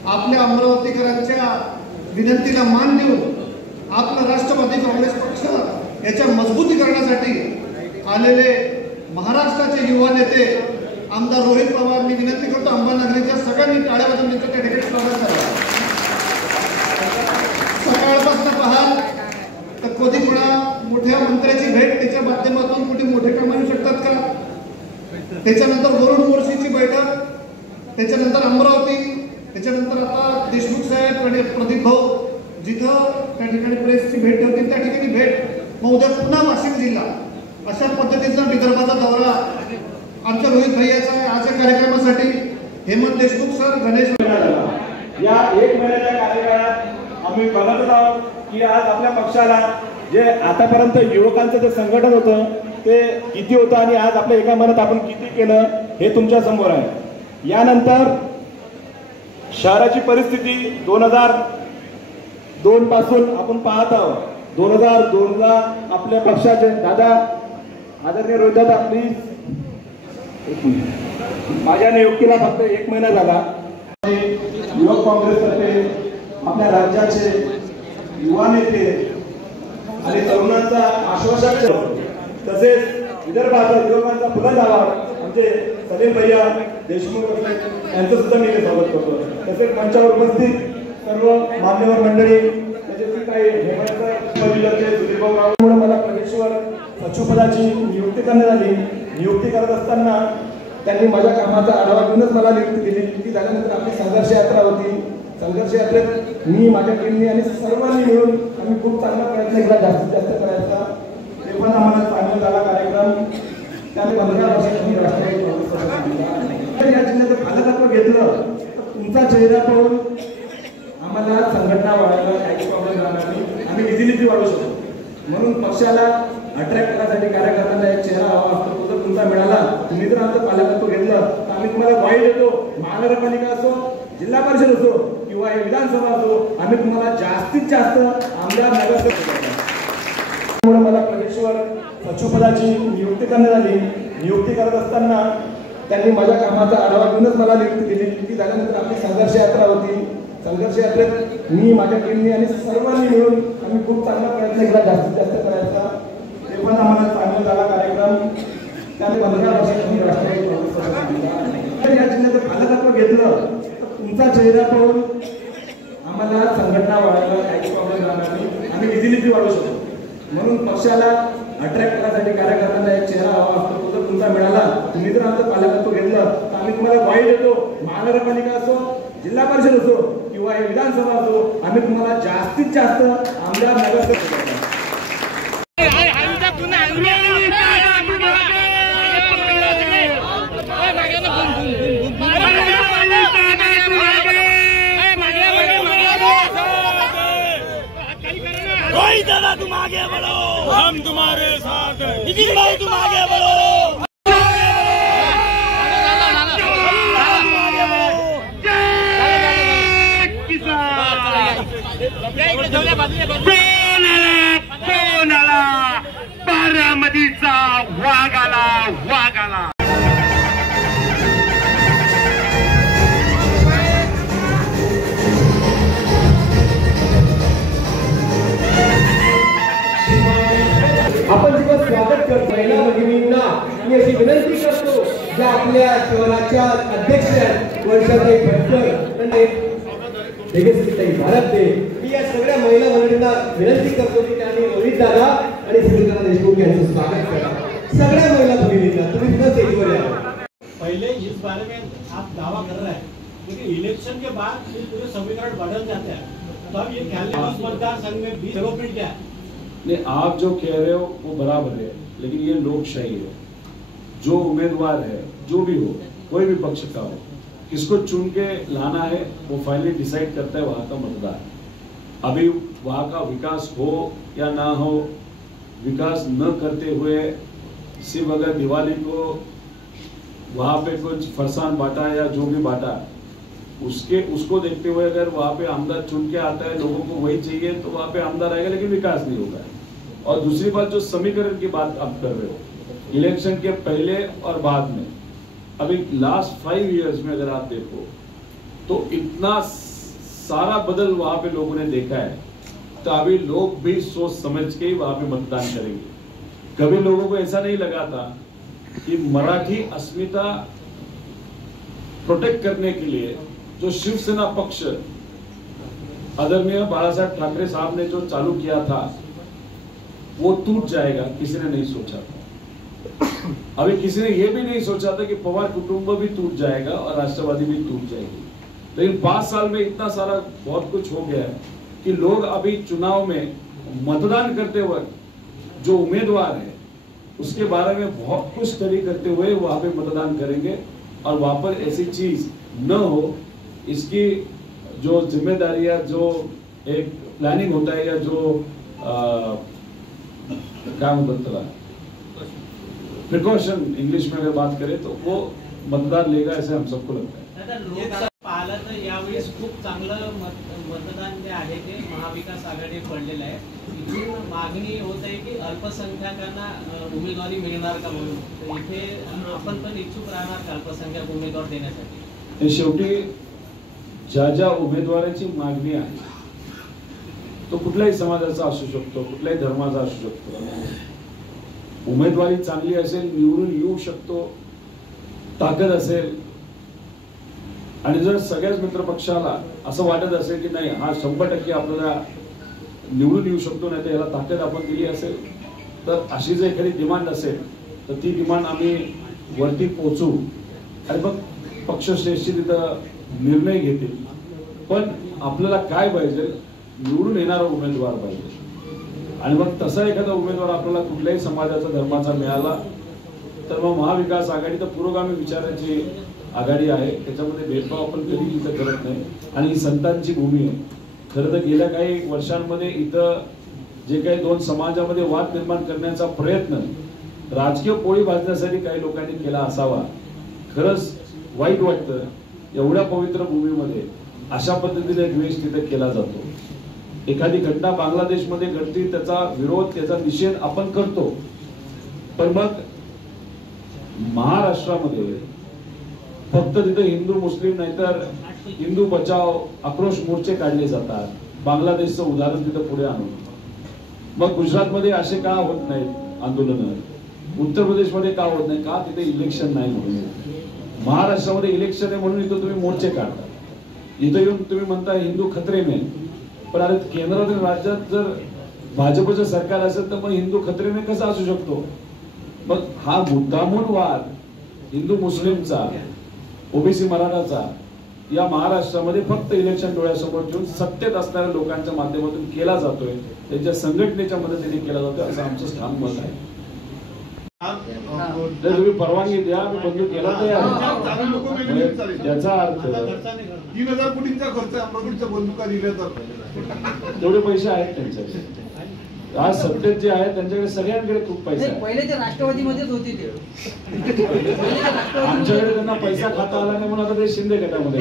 आपल्या अमरावतीकरांच्या विनंतीला मान देऊन आपलं राष्ट्रवादी काँग्रेस पक्ष याच्या मजबूतीकरणासाठी आलेले महाराष्ट्राचे युवा नेते आमदार रोहित पवार, मी विनंती करतो अंबानगरीच्या सगळ्यांनी टाळ्या वाजवून त्यांचं त्या ठिकाणी स्वागत करा। सकाळपासून पाहाल तर कधी कोणा मोठ्या मंत्र्याची भेट, त्याच्या माध्यमातून कुठे मोठे काम येऊ शकतात का? त्याच्यानंतर वरुण मोर्शीची बैठक, त्याच्यानंतर अमरावती, त्याच्यानंतर आता देशमुख साहेब आणि प्रदीप भाऊ जिथं त्या ठिकाणी प्रेसची भेट ठेवतील त्या ठिकाणी भेट, मग उद्या पुन्हा वाशिम जिल्हा, अशा पद्धतीचा विदर्भाचा दौरा आमच्या रोहित भैयाचा आहे। आज या कार्यक्रमासाठी हेमंत देशमुख सर, गणेश या 1 महिन्याच्या कार्यकाळात आम्ही बघत आहोत की आज आपल्या पक्षाला जे आतापर्यंत युवकांचं जे संघटन होतं ते किती होतं आणि आज आपल्या एका महिन्यात आपण किती केलं हे तुमच्या समोर आहे। यानंतर शहराची परिस्थिती 2002 पासून आपण पाहत आहोत। 2002ला आपल्या पक्षाचे दादा आदरणीय रोहित दादा, प्लीज माझ्या नियुक्तीला फक्त 1 महिना झाला। युवक काँग्रेसतर्फे आपल्या राज्याचे युवा नेते आणि तरुणांचा आश्वासन, तसेच विदर्भाचा युवकांचा फुलंद आवाज आमचे सलीम भैया देशमुख यांचं सुद्धा मी स्वागत करतो। तसेच मंचावर उपस्थित सर्व मान्यवर मंडळी, त्याचे काही जिल्ह्याचे सुधीरभाऊ रावमुळे मला प्रदेशवर सचिवपदाची नियुक्ती करण्यात आली। नियुक्ती करत असताना त्यांनी माझ्या कामाचा आढावा घेऊनच मला नियुक्ती दिली। ती झाल्यानंतर आपली संघर्ष यात्रा होती। संघर्ष यात्रेत मी, माझ्या टीमने आणि सर्वांनी मिळून आम्ही खूप चांगला प्रयत्न केला जास्तीत जास्त करायचा। ते पण आम्हाला चांगला झाला कार्यक्रम। त्याने 15 वर्षात मी राष्ट्रवादी काँग्रेस पक्षात या जिल्ह्याचं पालकत्व घेतलं तर तुमचा चेहरा पाहून आम्हाला संघटना वाढवायला काही प्रॉब्लेम राहणार नाही, आम्ही विजिबिलिटी वाढवू शकतो। म्हणून पक्षाला अट्रॅक्ट करण्यासाठी कार्यकर्त्यांना एक चेहरा हवा असतो, तो जर तुमचा मिळाला, तुम्ही जर आमचं पालकत्व घेतलं तर आम्ही तुम्हाला वाईट देतो। महानगरपालिका असो, जिल्हा परिषद असो किंवा विधानसभा असो, आम्ही तुम्हाला जास्तीत जास्त आमदार नगरसेवक। मला प्रदेशवर सचिवपदाची नियुक्ती करण्यात आली। नियुक्ती करत असताना त्यांनी माझ्या कामाचा आढावा घेऊनच मला नियुक्ती दिली। ती झाल्यानंतर आपली संघर्ष यात्रा होती। संघर्ष यात्रेत मी, माझ्या टीमने आणि सर्वांनी मिळून आम्ही खूप चांगला प्रयत्न केला जास्तीत जास्त करायचा। ते पण आम्हाला चांगला झाला कार्यक्रम। त्याने 15 वर्षात मी राष्ट्रवादी काँग्रेस पक्षात या जिल्ह्याचं पालकत्व घेतलं तर तुमचा चेहरा पाहून आम्हाला संघटना वाढवायला काही प्रॉब्लेम राहणार नाही, आम्ही विजिबिलिटी वाढवू शकतो। म्हणून पक्षाला अट्रॅक्ट करण्यासाठी कार्यकर्त्यांना एक चेहरा हवा असतो, तो जर तुमचा मिळाला, तुम्ही जर आमचं पालकत्व घेतलं तर आम्ही तुम्हाला वाईट देतो। महानगरपालिका असो, जिल्हा परिषद असो किंवा विधानसभा असो, आम्ही तुम्हाला जास्तीत जास्त आमदार नगरसेवक। रोहित दादा तुम आगे बढ़ो, हम तुम्हारे साथ हैं। नितिन भाई तुम आगे बढ़ो, बारामतीचा वाघ आला, वाघ आला. आपण तिचं स्वागत करतो. महिला भगिनींना मी अशी विनंती करतो, ज्या आपल्या शहराच्या अध्यक्ष आहेत वर्षाताई भटकर आणि तेजस्वीताई भारते, मी या सगळ्या महिला मंडळींना विनंती करतो की त्यांनी रोहित दादा आणि सुनीता देशमुख यांचं स्वागत करा. सगळ्या महिला भगिनींना तुम्ही सुद्धा स्टेजवर या. पहले इस बारे में आप दावा कर रहे हैं, लेकिन इलेक्शन के बाद फिर पूरे समीकरण बदल जाते हैं. तो अब ये ख्याल मतदार संघ में 20 डेवलपमेंट क्या है? नहीं, आप जो कह रहे हो वो बराबर है, लेकिन ये लोकशाही है. जो उम्मीदवार है, जो भी हो, कोई भी पक्ष का हो, किसको चुन के लाना है वो फाइनली डिसाइड करता है वहां का मतदार. अभी वहां का विकास हो या ना हो, विकास न करते हुए सिर्फ अगर दिवाली को वहां पे कुछ फरसान बांटा या जो भी बांटा, उसको देखते हुए अगर वहां पे आमदार चुन के आता है, लोगों को वही चाहिए, तो वहां पे आमदार आएगा लेकिन विकास नहीं होगा. और दूसरी बात, जो समीकरण की बात आप कर रहे हो, इलेक्शन के पहले और बाद में, अभी लास्ट 5 इयर्स में अगर आप देखो तो इतना सारा बदल वहां पे लोगों ने देखा है. तो अभी लोग भी सोच समझ के ही वहां पे मतदान करेंगे. कभी लोगों को ऐसा नहीं लगा था कि मराठी अस्मिता प्रोटेक्ट करने के लिए जो शिवसेना पक्ष आदरणीय बाळासाहेब ठाकरे साहब ने जो चालू किया था वो टूट जाएगा, किसी ने नहीं सोचा था. अभी किसी ने ये भी नहीं सोचा था कि पवार कुटुंब भी टूट जाएगा और राष्ट्रवादी भी टूट जाएगी. लेकिन 5 साल में इतना सारा बहुत कुछ हो गया है कि लोग अभी चुनाव में मतदान करते वक्त जो उम्मीदवार है उसके बारे में बहुत कुछ स्टडी करते हुए वहां पे मतदान करेंगे. और वहां पर ऐसी चीज न हो, इसकी जो जिम्मेदारी या जो एक प्लानिंग होता है या जो क्या बोलता है प्रिकॉशन इंग्लिश में अगर बात करें तो वो मतदार लेगा, ऐसे हम सबको लगता है. पाहिलं तर यावेळेस खूप चांगलं मतदान जे आहे ते महाविकास आघाडी पडलेलं आहे. इथून मागणी होत आहे की अल्पसंख्याकांना उमेदवारी मिळणार का म्हणून. तर इथे आपण पण इच्छुक राहणार का अल्पसंख्याक उमेदवार देण्यासाठी? शेवटी ज्या उमेदवाराची मागणी आहे तो कुठल्याही समाजाचा असू शकतो, कुठल्याही धर्माचा असू शकतो. उमेदवारी चांगली असेल, निवडून येऊ शकतो, ताकद असेल, आणि जर सगळ्याच मित्रपक्षाला असं वाटत असेल की नाही हा 100% आपल्याला निवडून येऊ शकतो, नाही तर याला ताकद आपण दिली असेल, तर अशी जर एखादी डिमांड असेल तर ती डिमांड आम्ही वरती पोहोचू आणि मग पक्षश्रेष्ठी तिथं निर्णय घेतील. पण आपल्याला काय पाहिजे, निवडून येणारा उमेदवार पाहिजे. आणि मग तसा एखादा उमेदवार आपल्याला कुठल्याही समाजाचा धर्माचा मिळाला तर मग महाविकास आघाडी तर पुरोगामी विचाराची आघाडी आहे, त्याच्यामध्ये भेदभाव आपण कधी इथं करत नाही. आणि ही संतांची भूमी आहे. खरं तर गेल्या काही वर्षांमध्ये इथं जे काही 2 समाजामध्ये वाद निर्माण करण्याचा प्रयत्न राजकीय पोळी भाजण्यासाठी काही लोकांनी केला असावा. खरंच वाईट वाटतं, एवढ्या पवित्र भूमीमध्ये अशा पद्धतीने द्वेष तिथे केला जातो. एखादी घटना बांगलादेशमध्ये घडते, त्याचा विरोध, त्याचा निषेध आपण करतो, पण मग महाराष्ट्रामध्ये फक्त तिथे हिंदू मुस्लिम नाहीतर हिंदू बचाव आक्रोश मोर्चे काढले जातात. बांगलादेशचं उदाहरण तिथे पुढे आणून मग गुजरातमध्ये असे का होत नाहीत आंदोलन, उत्तर प्रदेशमध्ये का होत नाही, का तिथे इलेक्शन नाही म्हणून. महाराष्ट्रामध्ये इलेक्शन आहे म्हणून इथं तुम्ही मोर्चे काढता, इथं येऊन तुम्ही म्हणता हिंदू खतरे में. पण आता केंद्रातील राज्यात जर भाजपचं सरकार असेल तर मग हिंदू खतरे में कसा असू शकतो. मग हा मुद्दामून वाद हिंदू मुस्लिमचा, ओबीसी मराठाचा या महाराष्ट्रामध्ये फक्त इलेक्शन डोळ्यासमोर ठेवून सत्तेत असणाऱ्या लोकांच्या माध्यमातून केला जातोय, त्यांच्या संघटनेच्या मदतीने केला जातोय, असं आमचं ठाम मत आहे. जर तुम्ही परवानगी द्या, मी बंधू केला तयार. त्याचा अर्थ 3000 कोटींचा खर्च अमरावतीच्या बंदुका दिल्या तर तेवढे पैसे आहेत त्यांच्याकडे. आज सत्तेत जे आहेत त्यांच्याकडे सगळ्यांकडे खूप पैसा आहे. पहिले ते राष्ट्रवादीमध्येच होते ते. आमच्याकडे त्यांना पैसा खाता आला नाही म्हणून आता ते शिंदे गटामध्ये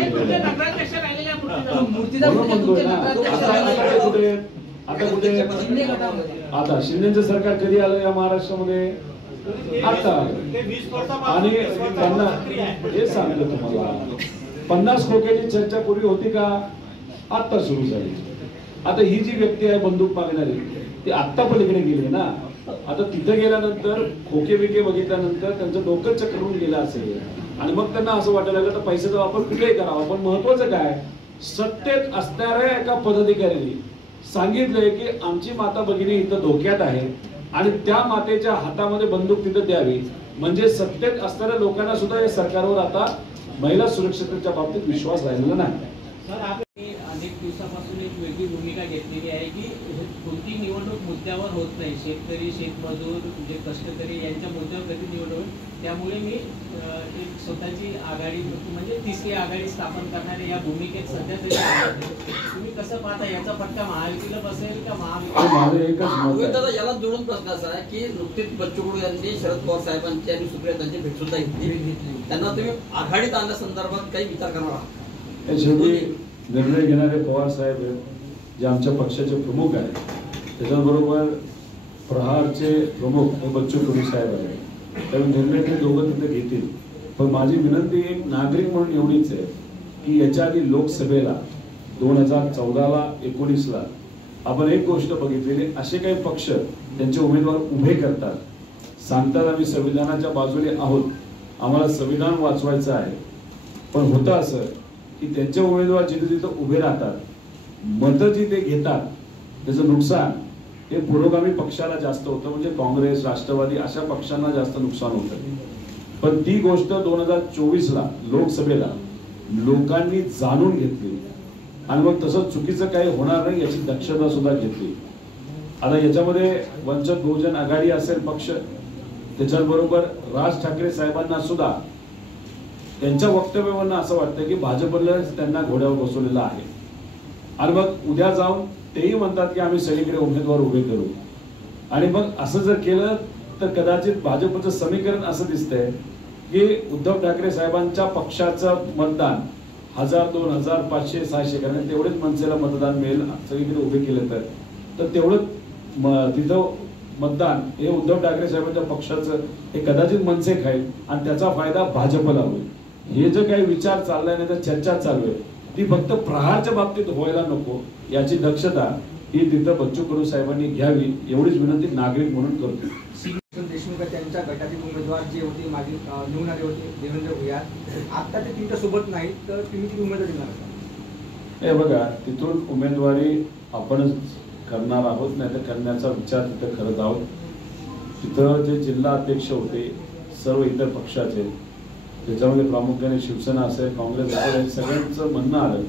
आता कुठे आता शिंदेचं सरकार कधी आलं या महाराष्ट्रामध्ये? आता. आणि त्यांना हे सांगतो तुम्हाला 50 खोक्याची चर्चा पूर्वी होती का? आता सुरू झाली. आता ही जी व्यक्ती आहे बंदूक मागणारी ती आत्ता पलीकडे गेली ना. आता तिथे गेल्यानंतर खोके बिके बघितल्यानंतर त्यांचं डोकं चक्रून गेलं असेल आणि मग त्यांना असं वाटायला लागलं तर पैशाचा वापर कुठेही करावा. पण महत्वाचं काय, सत्तेत असणाऱ्या एका पदाधिकाऱ्यांनी सांगितलंय की आमची माता भगिनी इथं धोक्यात आहे आणि त्या मातेच्या हातामध्ये बंदूक तिथं द्यावी. म्हणजे सत्तेत असणाऱ्या लोकांना सुद्धा या सरकारवर आता महिला सुरक्षिततेच्या बाबतीत विश्वास राहिलेला नाही. अनेक दिवसापासून एक वेगळी भूमिका घेतलेली आहे की कोणती निवडणूक मुद्द्यावर होत नाही. शेतकरी, शेतमजूर, जे कष्टकरी यांच्या मुद्द्यावर कधी निवडणूक, त्यामुळे मी एक स्वतःची आघाडी म्हणजे तिसरी आघाडी स्थापन करणारे या भूमिकेत सध्या तरी तुम्ही कसं पाहता? याचा फटका महायुतीला बसेल का महाविकास? याला जोडून प्रश्न असा आहे की नुकतीच बच्चू कडू यांनी शरद पवार साहेबांची आणि सुप्रियातांची भेट सुद्धा घेतली. त्यांना तुम्ही आघाडीत आणण्यासंदर्भात काही विचार करणार आहात? शेवटी निर्णय घेणारे पवार साहेब जे आमच्या पक्षाचे प्रमुख आहेत, त्याच्याबरोबर प्रहारचे प्रमुख हे बच्चू कडू साहेब आहेत. त्यामुळे निर्णय ते दोघं तिथे घेतील. पण माझी विनंती एक नागरिक म्हणून एवढीच आहे की याच्या आधी लोकसभेला 2014ला 19ला आपण एक गोष्ट बघितलेली, असे काही पक्ष त्यांचे उमेदवार उभे करतात, सांगतात आम्ही संविधानाच्या बाजूने आहोत, आम्हाला संविधान वाचवायचं आहे. पण होतं असं की त्यांचे उमेदवार जिथे तिथं उभे राहतात, मतं जी ते घेतात त्याचं नुकसान हे पुरोगामी पक्षाला जास्त होतं. म्हणजे काँग्रेस, राष्ट्रवादी अशा पक्षांना जास्त नुकसान होतं. पण ती गोष्ट 2024ला लोकसभेला लोकांनी जाणून घेतली आणि मग तसं चुकीचं काही होणार नाही याची दक्षता सुद्धा घेतली. आता याच्यामध्ये वंचित बहुजन आघाडी असेल पक्ष, त्याच्याबरोबर राज ठाकरे साहेबांना सुद्धा त्यांच्या वक्तव्यावरनं असं वाटतं की भाजपला त्यांना घोड्यावर बसवलेलं आहे. आणि मग उद्या जाऊन तेही म्हणतात की आम्ही सगळीकडे उमेदवार उभे करू. आणि मग असं जर केलं तर कदाचित भाजपचं समीकरण असं दिसतंय की उद्धव ठाकरे साहेबांच्या पक्षाचं मतदान 1000, 2000, 500, 600 कारण तेवढेच मनसेला मतदान मिळेल सगळीकडे उभे केले तर तेवढं तिथं मतदान हे उद्धव ठाकरे साहेबांच्या पक्षाचं हे कदाचित मनसे खाईल आणि त्याचा फायदा भाजपला होईल. हे जे काही विचार चाललाय नाही तर चर्चा चालू आहे ती फक्त प्रहारच्या बाबतीत व्हायला नको याची दक्षता ही तिथं बच्चू कडू साहेबांनी घ्यावी एवढीच विनंती नागरिक म्हणून करतो. देशमुख त्यांच्या गटातील उमेदवार जे होते मागील निवडून आले होते देवेंद्र भुयार, आता ते तुमच्या सोबत नाही तर तुम्ही ती उमेदवारी देणार का? हे बघा, तिथून उमेदवारी आपणच करणार आहोत नाही तर करण्याचा विचार तिथं करत आहोत. तिथं जे जिल्हा अध्यक्ष होते सर्व इतर पक्षाचे, त्याच्यामध्ये प्रामुख्याने शिवसेना असेल, काँग्रेस असेल, सगळ्यांचं म्हणणं आलं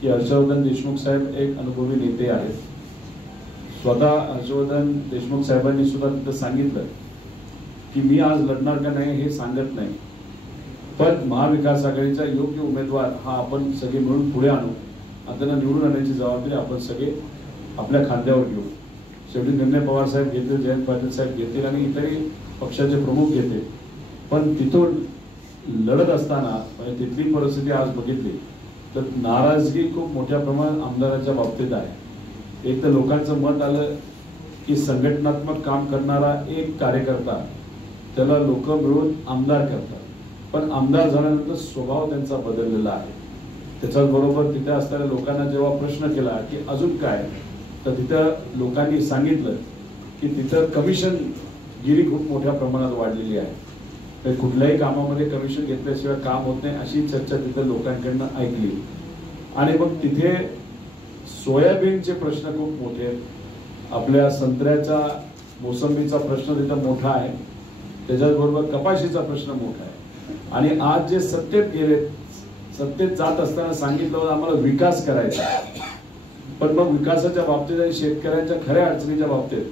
की हर्षवर्धन देशमुख साहेब एक अनुभवी नेते आहेत. स्वतः हर्षवर्धन देशमुख साहेबांनी सुद्धा तिथं सांगितलं की मी आज लढणार का नाही हे सांगत नाही, पण महाविकास आघाडीचा योग्य उमेदवार हा आपण सगळे मिळून पुढे आणू आणि त्यांना निवडून आणण्याची जबाबदारी आपण सगळे आपल्या खांद्यावर घेऊ. शेवटी निर्णय पवार साहेब घेतील, जयंत पाटील साहेब घेतील आणि इतरही पक्षाचे प्रमुख घेतील. पण तिथून लढत असताना म्हणजे तिथली परिस्थिती आज बघितली तर नाराजगी खूप मोठ्या प्रमाणात आमदारांच्या बाबतीत आहे. एक तर लोकांचं मत आलं की संघटनात्मक काम करणारा एक कार्यकर्ता त्याला लोक मिळून आमदार करतात, पण आमदार झाल्यानंतर स्वभाव त्यांचा बदललेला आहे. त्याच्याच बरोबर तिथे असणाऱ्या लोकांना जेव्हा प्रश्न केला की अजून काय, तर तिथं लोकांनी सांगितलं की तिथं कमिशन गिरी खूप मोठ्या प्रमाणात वाढलेली आहे. कुठल्याही कामामध्ये कमिशन घेतल्याशिवाय काम होत नाही अशी चर्चा तिथे लोकांकडनं ऐकली. आणि मग तिथे सोयाबीनचे प्रश्न खूप मोठे आहेत, आपल्या संत्र्याचा मोसंबीचा प्रश्न तिथं मोठा आहे, त्याच्याबरोबर कपाशीचा प्रश्न मोठा आहे. आणि आज जे सत्तेत गेले, सत्तेत जात असताना सांगितलं आम्हाला विकास करायचा, पण मग विकासाच्या बाबतीत आणि शेतकऱ्यांच्या खऱ्या अडचणीच्या बाबतीत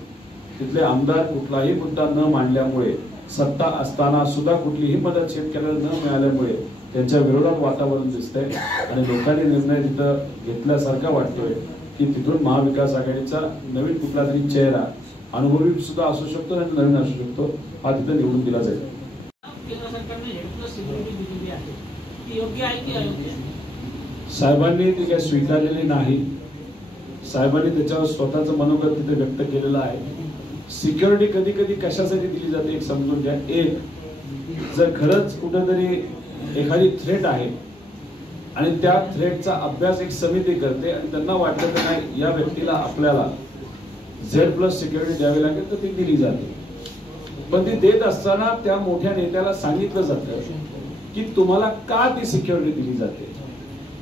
तिथले आमदार कुठलाही मुद्दा न मांडल्यामुळे, सत्ता असताना सुद्धा कुठलीही मदत शेतकऱ्याला न मिळाल्यामुळे त्यांच्या विरोधात वातावरण दिसतंय. आणि लोकांनी निर्णय तिथं घेतल्यासारखा वाटतोय की तिथून महाविकास आघाडीचा नवीन कुठला तरी चेहरा अनुभवी सुद्धा असू शकतो आणि नवीन असू शकतो हा तिथं निवडून दिला जाईल. साहेबांनी ती काही स्वीकारलेली नाही. साहेबांनी त्याच्यावर स्वतःचं मनोगत तिथे व्यक्त केलेलं आहे. सिक्युरिटी कधी कधी कशासाठी दिली जाते एक समजून घ्या. एक, जर खरंच कुठेतरी एखादी थ्रेट आहे आणि त्या थ्रेटचा अभ्यास एक समिती करते आणि त्यांना वाटतं की नाही या व्यक्तीला आपल्याला Z+ सिक्युरिटी द्यावी लागेल तर ती दिली जाते. पण ती देत असताना त्या मोठ्या नेत्याला सांगितलं जातं की तुम्हाला का ती सिक्युरिटी दिली जाते,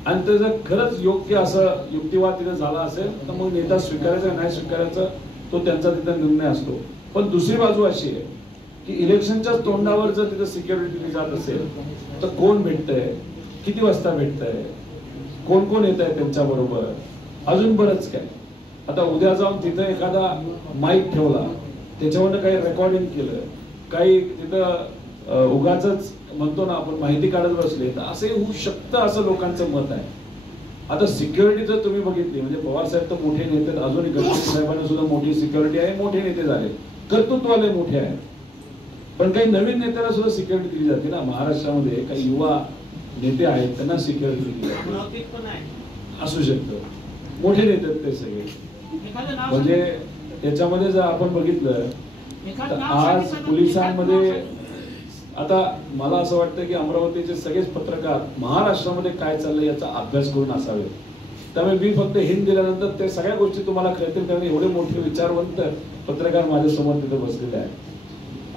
आणि ते जर खरंच योग्य असं युक्तिवाद तिथे झाला असेल तर मग नेता स्वीकारायचा नाही स्वीकारायचा तो त्यांचा तिथे निर्णय असतो. पण दुसरी बाजू अशी आहे की इलेक्शनच्या तोंडावर जर तिथे सिक्युरिटी दिली जात असेल तर कोण भेटतंय, किती वाजता भेटतंय, कोण कोण येत आहे त्यांच्या बरोबर, अजून बरंच काय. आता उद्या जाऊन तिथे एखादा माईक ठेवला, त्याच्यावरनं काही रेकॉर्डिंग केलं, काही तिथं उगाच म्हणतो ना आपण माहिती काढत बसले तर असे होऊ शकतं असं लोकांचं मत आहे. आता सिक्युरिटी जर तुम्ही बघितली म्हणजे पवार साहेब तर मोठे नेते, अजूनही गडकरी साहेबांना सुद्धा मोठी सिक्युरिटी आहे, मोठे नेते झाले, कर्तृत्ववाले मोठे आहेत. पण काही नवीन नेत्याला सुद्धा सिक्युरिटी दिली जाते ना. महाराष्ट्रामध्ये काही युवा नेते आहेत त्यांना सिक्युरिटी दिली जाते, असू शकतं, मोठे नेते ते सगळे. म्हणजे त्याच्यामध्ये जर आपण बघितलं तर आज पोलिसांमध्ये आता मला असं वाटतं की अमरावतीचे सगळेच पत्रकार महाराष्ट्रामध्ये काय चाललंय याचा अभ्यास करून असावे. त्यामुळे मी फक्त हिंट दिल्यानंतर ते सगळ्या गोष्टी तुम्हाला कळतील, कारण एवढे मोठे विचारवंत पत्रकार माझ्यासमोर तिथे बसलेले आहेत.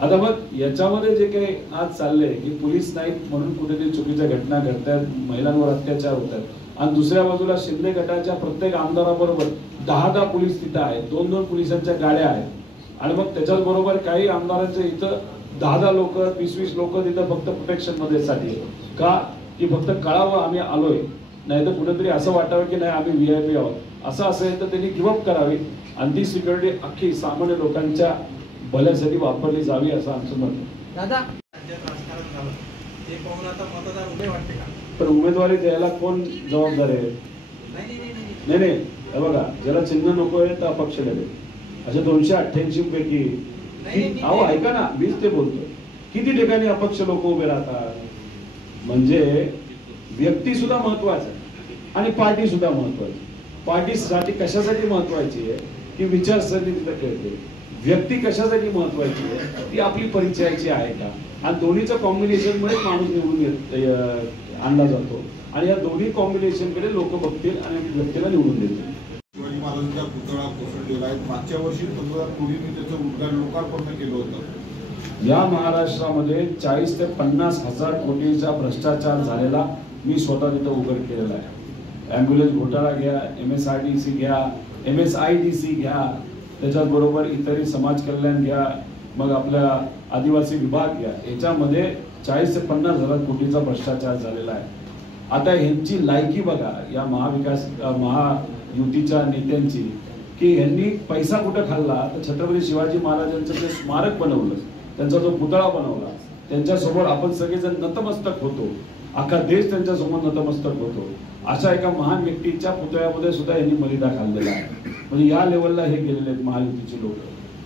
आता मग याच्यामध्ये जे काही आज चाललंय की पोलीस नाहीत म्हणून कुठेतरी चुकीच्या घटना घडतात, महिलांवर अत्याचार होतात, आणि दुसऱ्या बाजूला शिंदे गटाच्या प्रत्येक आमदाराबरोबर 10 पोलीस तिथं आहेत, 2 पोलिसांच्या गाड्या आहेत, आणि मग त्याच्याच बरोबर काही आमदारांच्या इथं 10 लोक 20 लोक तिथं फक्त प्रोटेक्शन मध्ये साठी का की फक्त कळावं आम्ही आलोय, नाही तर कुठेतरी असं वाटावं की नाही आम्ही VIP आहोत. असं असेल तर त्यांनी गिव्हअप करावी आणि ती सिक्युरिटी अख्खी सामान्य लोकांच्या भल्यासाठी वापरली जावी असं आमचं मत आहे. दादा ते पाहून आता मतदार उभे वाटते का? पण उमेदवारी द्यायला कोण जबाबदार आहे? नाही, हे बघा, ज्याला चिन्ह नको आहे तर अपक्ष लढेल. अशा 288 पैकी अहो ऐका ना, मीच ते बोलतो, किती ठिकाणी अपक्ष लोक उभे राहतात. म्हणजे व्यक्ती सुद्धा महत्वाचा आणि पार्टी सुद्धा महत्वाची. पार्टीसाठी कशासाठी महत्वाची आहे की विचारसरणी तिथे कळते. व्यक्ती कशासाठी महत्वाची आहे ती आपली परिचयाची आहे का, आणि दोन्हीचं कॉम्बिनेशन मध्ये माणूस निवडून आणला जातो, आणि या दोन्ही कॉम्बिनेशन कडे लोक बघतील आणि व्यक्तीला निवडून देतील. शिवाजी महाराजांचा पुतळा कोसळलेला आहे. मागच्या वर्षी पंतप्रधान मोदींनी त्याचं उद्घाटन लोकार्पण केलं होतं. या महाराष्ट्रामध्ये 40 ते 50 हजार कोटीचा भ्रष्टाचार झालेला मी स्वतः तिथं उघड केलेला आहे. ॲम्ब्युलन्स घोटाळा घ्या, MSRDC घ्या, MSIDC घ्या, त्याच्याच बरोबर इतरही समाज कल्याण घ्या, मग आपल्या आदिवासी विभाग घ्या, याच्यामध्ये 40 ते 50 हजार कोटीचा भ्रष्टाचार झालेला आहे. आता ह्यांची लायकी बघा या महायुतीच्या नेत्यांची, की यांनी पैसा कुठं खाल्ला तर छत्रपती शिवाजी महाराजांचं जे स्मारक बनवलं, त्यांचा जो पुतळा बनवला, त्यांच्यासमोर आपण सगळेजण नतमस्तक होतो, अख्खा देश त्यांच्यासमोर नतमस्तक होतो. अशा एका महान व्यक्तीच्या पुतळ्यामध्ये सुद्धा यांनी मलिदा खाल्लेला आहे. म्हणजे या लेवलला हे गेलेले आहेत महायुतीचे लोक.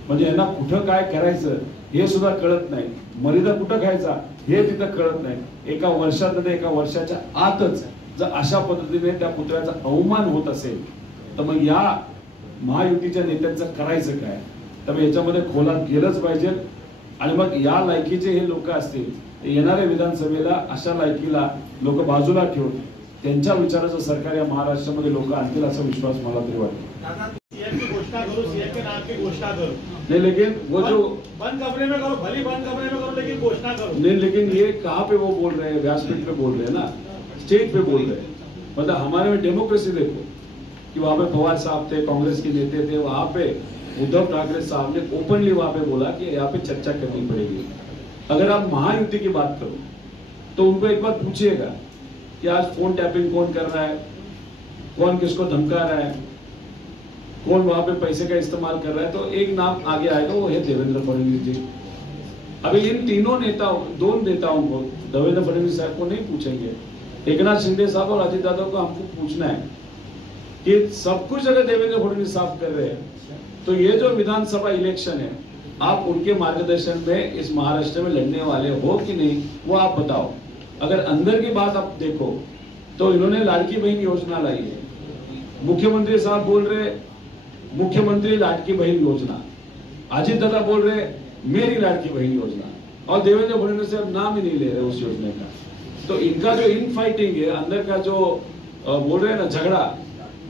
म्हणजे यांना कुठं काय करायचं हे सुद्धा कळत नाही, मलिदा कुठं खायचा हे तिथं कळत नाही. एका वर्षाच्या आतच जर अशा पद्धतीने त्या पुतळ्याचा अवमान होत असेल तर मग या महायुतीच्या नेत्यांचं करायचं काय. त्यामुळे याच्यामध्ये खोलात गेलंच पाहिजे, आणि मग या लायकीचे हे लोक असतील येणाऱ्या विधानसभेला अशा लायकीला लोक बाजूला ठेवून त्यांच्या विचाराचं सरकार या महाराष्ट्रामध्ये लोक आणतील असा विश्वास मला तरी वाटतो. नहीं लेकिन वो जो बंद कमरे में करो, भली बंद कमरे में करो, लेकिन घोषणा करो. नहीं लेकिन ये कहाँ पे वो बोल रहे हैं, व्यासपीठ पे बोल रहे हैं ना, स्टेज पे बोल रहे हैं. मतलब हमारे में डेमोक्रेसी देखो कि वहां पे पवार साहब थे, कांग्रेस के नेता थे, वहां पे उद्धव ठाकरे साहब ने ओपनली वहां पे बोला कि यहाँ पे चर्चा करनी पड़ेगी. अगर आप महायुति की बात करो तो उनको एक बार पूछिएगा कि आज फोन टैपिंग कौन कर रहा है, कौन किसको धमका रहा है, कौन वहां पे पैसे का इस्तेमाल कर रहा है, तो एक नाम आगे आएगा, वो है देवेंद्र फडणवीस जी. अभी इन तीनों नेताओं, 2 नेताओं को, देवेंद्र फडणवीस साहब को नहीं पूछेंगे, एकनाथ शिंदे साहब और अजित यादव को हमको पूछना है कि सब कुछ अगर देवेंद्र फडणवीस साहब कर रहे हैं तो ये जो विधानसभा इलेक्शन है आप उनके मार्गदर्शन में इस महाराष्ट्र में लड़ने वाले हो कि नहीं, वो आप बताओ. अगर अंदर की बात आप देखो तो इन्होंने लाड़की बहन योजना लाई है, मुख्यमंत्री साहब बोल रहे मुख्यमंत्री लाडकी बहन योजना, अजीत दादा बोल रहे मेरी लाडकी बहन योजना, और देवेंद्र फडणवीस साहब नाम ही नहीं ले रहे उस योजना का। तो इनका जो इन फाइटिंग है, अंदर का जो बोल रहे हैं ना झगड़ा,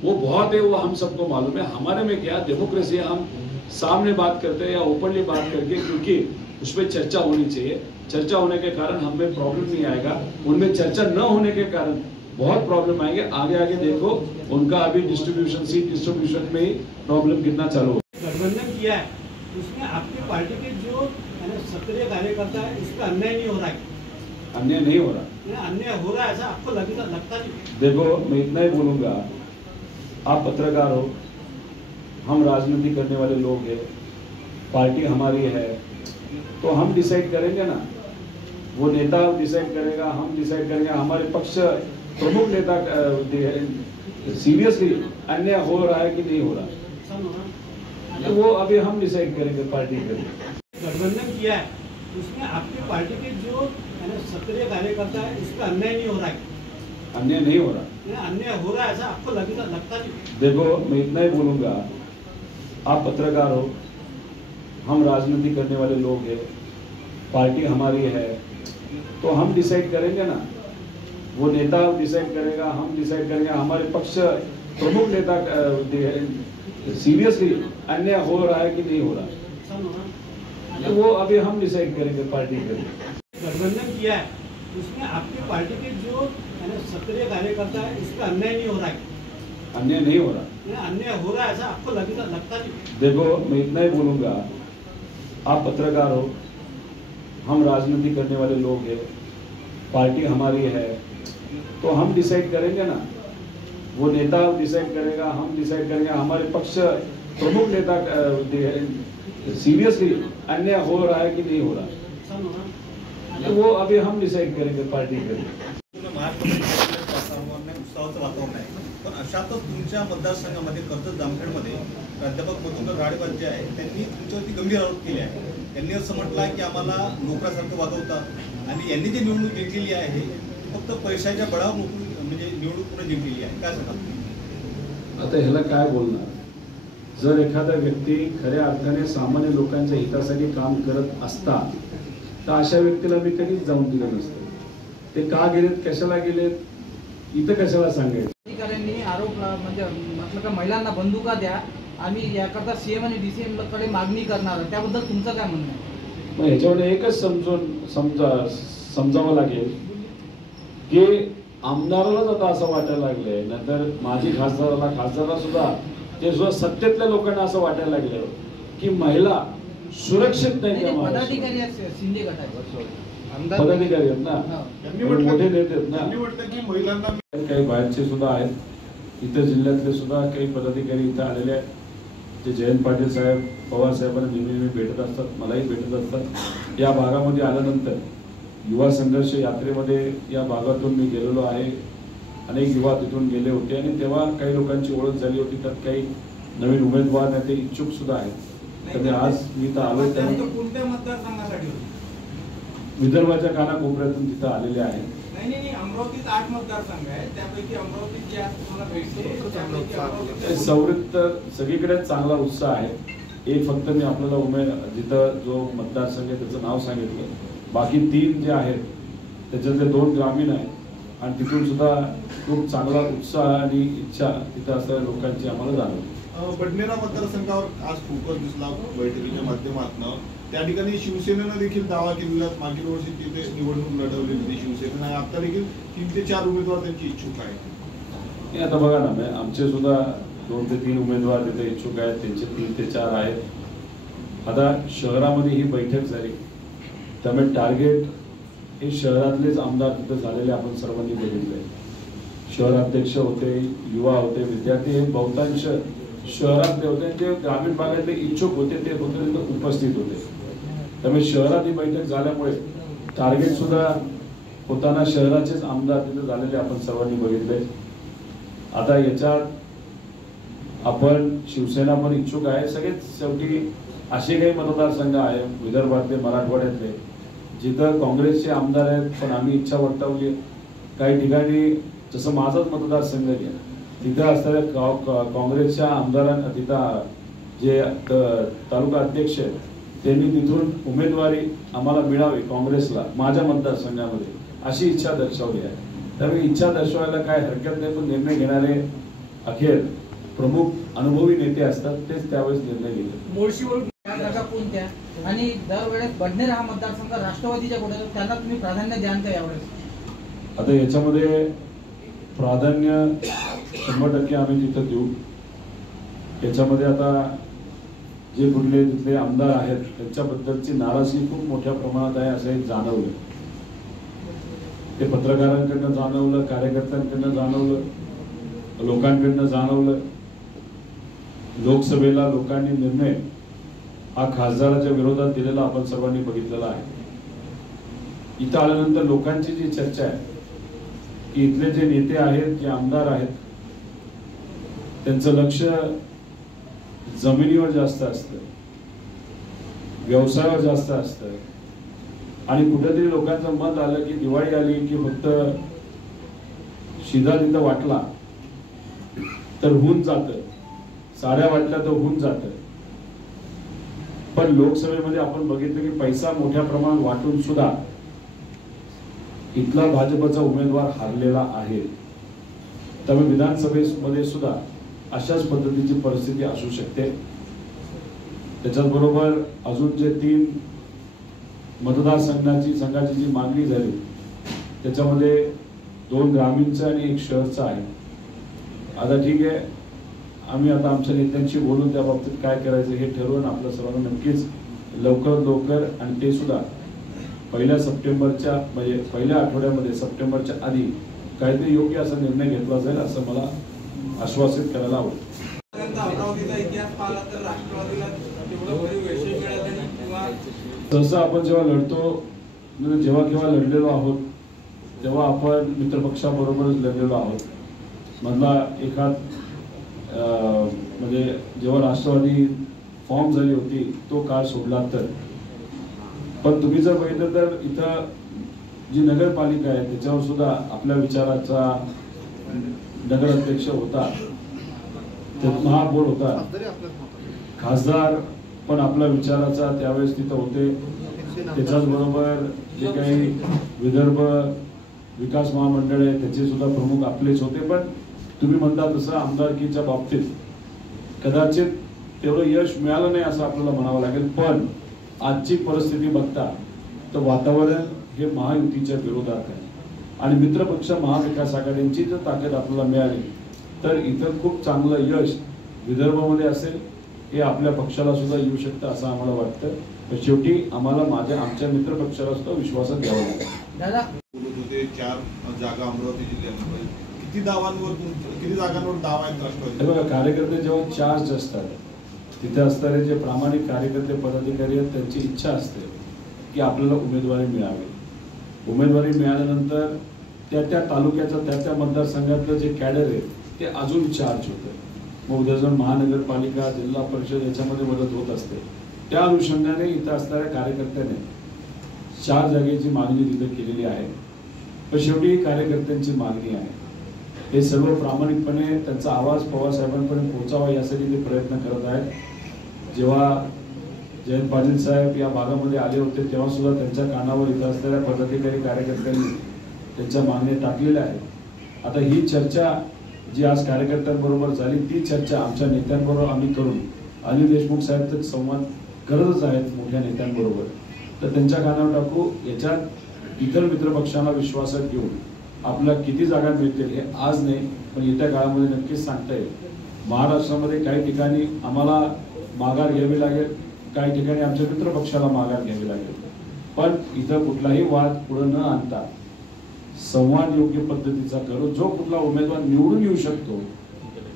वो बहुत है, वो हम सबको मालूम है। हमारे में क्या डेमोक्रेसी है, हम सामने बात करते हैं या ओपनली बात करके, क्योंकि उसमें चर्चा होनी चाहिए। चर्चा होने के कारण हमें प्रॉब्लम नहीं आएगा, उनमें चर्चा न होने के कारण बहुत प्रॉब्लम आएंगे। आगे आगे देखो उनका अभी डिस्ट्रीब्यूशन, सीट डिस्ट्रीब्यूशन में ही प्रॉब्लम कितना चालू हो। गठबंधन किया है उसमें आपकी पार्टी के जो सक्रिय कार्यकर्ता है, इसका अन्याय नहीं हो रहा है? अन्याय नहीं हो रहा, अन्याय हो रहा है ऐसा आपको लगता नहीं? देखो मैं इतना ही बोलूंगा, आप पत्रकार हो, हम राजनीति करने वाले लोग हैं, पार्टी हमारी है, तो हम डिसाइड करेंगे ना, वो नेता डिसाइड करेगा, हम डिसाइड करेंगे। हमारे पक्ष प्रमुख नेता सीरियसली अन्याय हो रहा है कि नहीं हो रहा, तो वो अभी हम डिसाइड करेंगे पार्टी के। गठबंधन किया है उसमें आपकी पार्टी के जो सक्रिय कार्यकर्ता है, इसका अन्याय नहीं हो रहा है? अन्याय नहीं हो रहा, अन्याय हो रहा है ऐसा आपको लगता नहीं? देखो मैं इतना ही बोलूंगा, आप पत्रकार हो, हम राजनीति करने वाले लोग हैं, पार्टी हमारी है, तो हम डिसाइड करेंगे ना, वो नेता डिसाइड करेगा, हम डिसाइड करेंगे। हमारे पक्ष प्रमुख नेता सीरियसली अन्याय हो रहा है कि नहीं हो रहा, तो वो अभी हम डिसाइड करेंगे पार्टी के। गठबंधन किया है उसमें आपकी पार्टी के जो सक्रिय कार्यकर्ता है, इसका अन्याय नहीं हो रहा है? अन्याय नहीं हो रहा, अन्याय हो रहा है ऐसा आपको लगता नहीं? देखो मैं इतना ही बोलूंगा, आप पत्रकार हो, हम राजनीति करने वाले लोग हैं, पार्टी हमारी है, तो हम डिसाइड करेंगे ना, वो नेता डिसाइड करेगा, हम डिसाइड करेंगे। हमारे पक्ष प्रमुख नेता सीरियसली अन्याय हो रहा है कि नहीं हो रहा, तो वो अभी हम डिसाइड करेंगे पार्टी के। उत्साहाचं वातावरण आहे, पण अशातच तुमच्या मतदारसंघामध्ये कर्जत जामखेडमध्ये प्राध्यापक मधुकर राडेकर जे आहे त्यांनी तुमच्यावरती गंभीर आरोप केले आहे। त्यांनी असं म्हटलं आहे की आम्हाला नोकरासारखं वागवतात आणि यांनी जी निवडणूक जिंकलेली आहे फक्त पैशाच्या बळावर म्हणजे निवडणूक पुढे जिंकलेली आहे, काय सांगा? आता ह्याला काय बोलणार? जर एखादा व्यक्ती खऱ्या अर्थाने सामान्य लोकांच्या हितासाठी काम करत असता तर अशा व्यक्तीला मी कधीच जाऊन दिलं नसतं। ते का गेलेत, कशाला गेलेत, इथं कशाला सांगायचं? अधिकाऱ्यांनी आरोप म्हणजे म्हटलं का महिलांना बंदुका द्या, आम्ही याकरता सीएम आणि डीसीएम कडे मागणी करणार, त्याबद्दल तुमचं काय म्हणणं आहे? मग ह्याच्यावर एकच समजावं लागेल की आमदारालाच आता असं वाटायला लागलंय, नंतर माजी खासदाराला सुद्धा, ते सुद्धा सत्तेतल्या लोकांना असं वाटायला लागलं की महिला सुरक्षित नाही। पदाधिकारी शिंदे गटाचे पदाधिकारी आहेत ना, मोठे नेते आहेत ना, की महिलांना काही बाहेरचे सुद्धा आहेत, इतर जिल्ह्यातले सुद्धा काही पदाधिकारी इथं आलेले आहेत, जे जयंत पाटील साहेब, पवार साहेबांना नेहमी भेटत असतात, मलाही भेटत असतात। या भागामध्ये आल्यानंतर युवा संघर्ष यात्रेमध्ये या भागातून मी गेलेलो आहे, अनेक युवा तिथून गेले होते आणि तेव्हा काही लोकांची ओळख झाली होती, त्यात काही नवीन उमेदवार नाही, ते इच्छुक सुद्धा आहेत। तर आज मी इथं आलो, कोणत्या मतदारसंघासाठी विदर्भाच्या कानाकोपऱ्यातून तिथं आलेले आहेत। नाही, अमरावतीत 8 मतदारसंघ आहेत, त्यापैकी अमरावतीत जे तुम्हाला भेटले सवृत्त तर सगळीकडे चांगला उत्साह आहे। एक फक्त मी आपल्याला जिथं जो मतदारसंघ आहे त्याचं नाव सांगितलं, बाकी 3 जे आहेत त्याच्यातले 2 ग्रामीण आहेत आणि तिथून सुद्धा खूप चांगला उत्साह आणि इच्छा तिथं असणाऱ्या लोकांची आम्हाला जाणवली। बडनेरा मतदारसंघावर आज फोकस दिसला बैठकीच्या माध्यमातून, त्या ठिकाणी शिवसेनेनं देखील दावा केलेला, मागील वर्षी तिथे निवडणूक लढवली होती शिवसेनेनं, आता देखील 3 ते 4 उमेदवार त्यांची इच्छुक आहेत। आता बघा ना, आमचे सुद्धा 2 ते 3 उमेदवार तिथे इच्छुक आहेत, त्यांचे 3 ते 4 आहेत। आता शहरामध्ये ही बैठक झाली, त्यामुळे टार्गेट हे शहरातलेच आमदार तिथे झालेले आपण सर्वांनी बघितले। शहराध्यक्ष होते, युवा होते, विद्यार्थी हे बहुतांश शहरातले होते, जे ग्रामीण भागातले इच्छुक होते ते होते तिथे उपस्थित होते। त्यामुळे शहरात ही बैठक झाल्यामुळे टार्गेट सुद्धा होताना शहराचेच आमदार तिथे झालेले आपण सर्वांनी बघितले। आता याच्यात आपण शिवसेना पण इच्छुक आहे, सगळेच शेवटी असे काही मतदारसंघ आहे विदर्भातले, मराठवाड्यातले, जिथं काँग्रेसचे आमदार आहेत, पण आम्ही इच्छा वर्तवली। काही ठिकाणी जसं माझाच मतदारसंघ घ्या, तिथं असणाऱ्या काँग्रेसच्या आमदारांना, तिथं जे तालुका अध्यक्ष आहेत त्यांनी तिथून उमेदवारी आम्हाला मिळावी काँग्रेसला माझ्या मतदारसंघामध्ये अशी इच्छा दर्शवली आहे. त्यामुळे इच्छा दर्शवायला काय हरकत नाही, पण निर्णय घेणारे अखेर प्रमुख अनुभवी नेते असतात, तेच त्यावेळेस निर्णय घेतात. मुळशीवरून त्या जागा कोणत्या आणि दरवेळेस बडनेर हा मतदारसंघ राष्ट्रवादीच्या कोट्यात, त्यांना तुम्ही प्राधान्य द्याल का यावेळेस? आता याच्यामध्ये प्राधान्य 100% आम्ही तिथं देऊ. याच्यामध्ये आता जे कुठले तिथले आमदार आहेत त्यांच्याबद्दलची नाराजगी खूप मोठ्या प्रमाणात आहे असं एक जाणवलं. ते पत्रकारांकडनं जाणवलं, कार्यकर्त्यांकडनं जाणवलं, लोकांकडनं जाणवलं. लोकसभेला लोकांनी निर्णय हा खासदाराच्या विरोधात दिलेला आपण सर्वांनी बघितलेला आहे. इथं आल्यानंतर लोकांची जी चर्चा आहे की इथले जे नेते आहेत, जे आमदार आहेत, त्यांचं लक्ष जमिनीवर जास्त असतं, व्यवसायावर जास्त असतं. आणि कुठेतरी लोकांचं मत आलं की दिवाळी आली की फक्त शिधा तिथं वाटला तर होऊन जातं, साड्या वाटल्या तर होऊन जातं. पण लोकसभेमध्ये आपण बघितलं की पैसा मोठ्या प्रमाणात वाटून सुद्धा इथला भाजपचा उमेदवार हारलेला आहे. त्यामुळे विधानसभेमध्ये सुद्धा अशाच पद्धतीची परिस्थिती असू शकते. त्याच्याबरोबर अजून जे 3 संघाची जी मागणी झाली त्याच्यामध्ये 2 ग्रामीणचं आणि 1 शहरचं आहे. आता ठीक आहे, आम्ही आता आमच्या नेत्यांशी बोलून त्या बाबतीत काय करायचं हे ठरवून आपल्या सर्वांना नक्कीच लवकरात लवकर, आणि ते सुद्धा पहिल्या आठवड्यामध्ये सप्टेंबरच्या आधी काहीतरी योग्य असा निर्णय घेतला जाईल असं मला आश्वासित करायला आवडतं. अमरावतीचा इतिहास पाहिला तर राष्ट्रवादीला तेवढं भरीव यश मिळालं नाही किंवा सहसा आपण जेव्हा लढतो, जेव्हा केव्हा लढलेलो आहोत तेव्हा आपण मित्रपक्षाबरोबरच लढलेलो आहोत. मधला एखाद म्हणजे जेव्हा राष्ट्रवादी फॉर्म झाली होती तो काळ सोडला तर. पण तुम्ही जर बघितलं तर इथं जी नगरपालिका आहे त्याच्यावर सुद्धा आपल्या विचाराचा नगराध्यक्ष होता, महापौर होता, खासदार पण आपल्या विचाराचा त्यावेळेस तिथं होते. त्याच्याच बरोबर जे काही विदर्भ विकास महामंडळ आहे त्याचे सुद्धा प्रमुख आपलेच होते. पण तुम्ही म्हणता तसं आमदारकीच्या बाबतीत कदाचित तेवढं यश मिळालं नाही असं आपल्याला म्हणावं लागेल. पण आजची परिस्थिती बघता तर वातावरण हे महायुतीच्या विरोधात आहे आणि मित्रपक्ष महाविकास आघाडीची जर ताकद आपल्याला मिळाली तर इथं खूप चांगलं यश विदर्भामध्ये असेल, हे आपल्या पक्षाला सुद्धा येऊ शकतं असं आम्हाला वाटतं. तर शेवटी आम्हाला आमच्या मित्रपक्षाला सुद्धा विश्वासात घ्यावं लागेल. 4 जागा अमरावती जिल्ह्यामध्ये किती जागांवर दावा आहेत राष्ट्रवादी? बघा, कार्यकर्ते जेव्हा चार्ज असतात तिथे असणारे जे प्रामाणिक कार्यकर्ते पदाधिकारी आहेत त्यांची इच्छा असते की आपल्याला उमेदवारी मिळावी. उमेदवारी मिळाल्यानंतर त्या तालुक्याचं त्या मतदारसंघातलं जे कॅडर आहे ते अजून चार्ज होतं. मग उद्या जर महानगरपालिका, जिल्हा परिषद याच्यामध्ये मदत होत असते. त्या अनुषंगाने इथं असणाऱ्या कार्यकर्त्याने 4 जागेची मागणी तिथे केलेली आहे. पण शेवटी ही कार्यकर्त्यांची मागणी आहे. हे सर्व प्रामाणिकपणे त्यांचा आवाज पवार साहेबांपर्यंत पोहोचावा यासाठी ते प्रयत्न करत आहेत. जेव्हा जयंत पाटील साहेब या भागामध्ये आले होते तेव्हा सुद्धा त्यांच्या कानावर इथं असलेल्या पदाधिकारी कार्यकर्त्यांनी त्यांच्या मागण्या टाकलेल्या आहेत. आता ही चर्चा जी आज कार्यकर्त्यांबरोबर झाली ती चर्चा आमच्या नेत्यांबरोबर आम्ही करून अनिल देशमुख साहेब तर संवाद करतच आहेत मोठ्या नेत्यांबरोबर, तर त्यांच्या कानावर टाकू. याच्यात इतर मित्रपक्षांना विश्वासात घेऊन आपल्याला किती जागा मिळतील हे आज नाही पण येत्या काळामध्ये नक्कीच सांगता येईल. महाराष्ट्रामध्ये काही ठिकाणी आम्हाला माघार घ्यावी लागेल, काही ठिकाणी आमच्या मित्रपक्षाला माघार घ्यावी लागेल. पण इथं कुठलाही वाद पुढे न आणता संवाद योग्य पद्धतीचा करू. जो कुठला उमेदवार निवडून येऊ शकतो,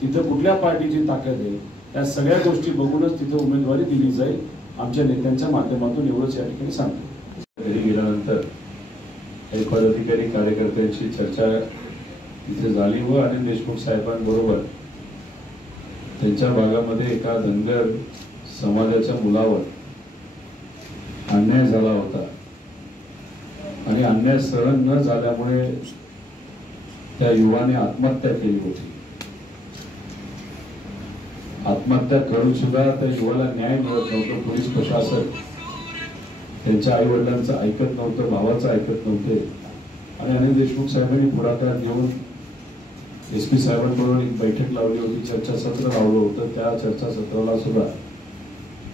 तिथं कुठल्या पार्टीची ताकद आहे, त्या सगळ्या गोष्टी बघूनच तिथं उमेदवारी दिली जाईल. आमच्या नेत्यांच्या माध्यमातून एवढंच या ठिकाणी सांगतो. घरी गेल्यानंतर काही पदाधिकारी कार्यकर्त्यांची चर्चा तिथे झाली व अनिल देशमुख साहेबांबरोबर त्यांच्या भागामध्ये एका धनगर समाजाच्या मुलावर अन्याय झाला होता आणि अन्याय सहन न झाल्यामुळे त्या युवाने आत्महत्या केली होती. आत्महत्या करून सुद्धा त्या युवाला न्याय मिळत नव्हतं. पोलीस प्रशासन त्यांच्या आई वडिलांचं ऐकत नव्हतं, भावाचं ऐकत नव्हते. आणि अनिल देशमुख साहेबांनी पुढाकार घेऊन SP साहेबांबरोबर एक बैठक लावली होती, चर्चासत्र लावलं होतं. त्या चर्चासत्राला सुद्धा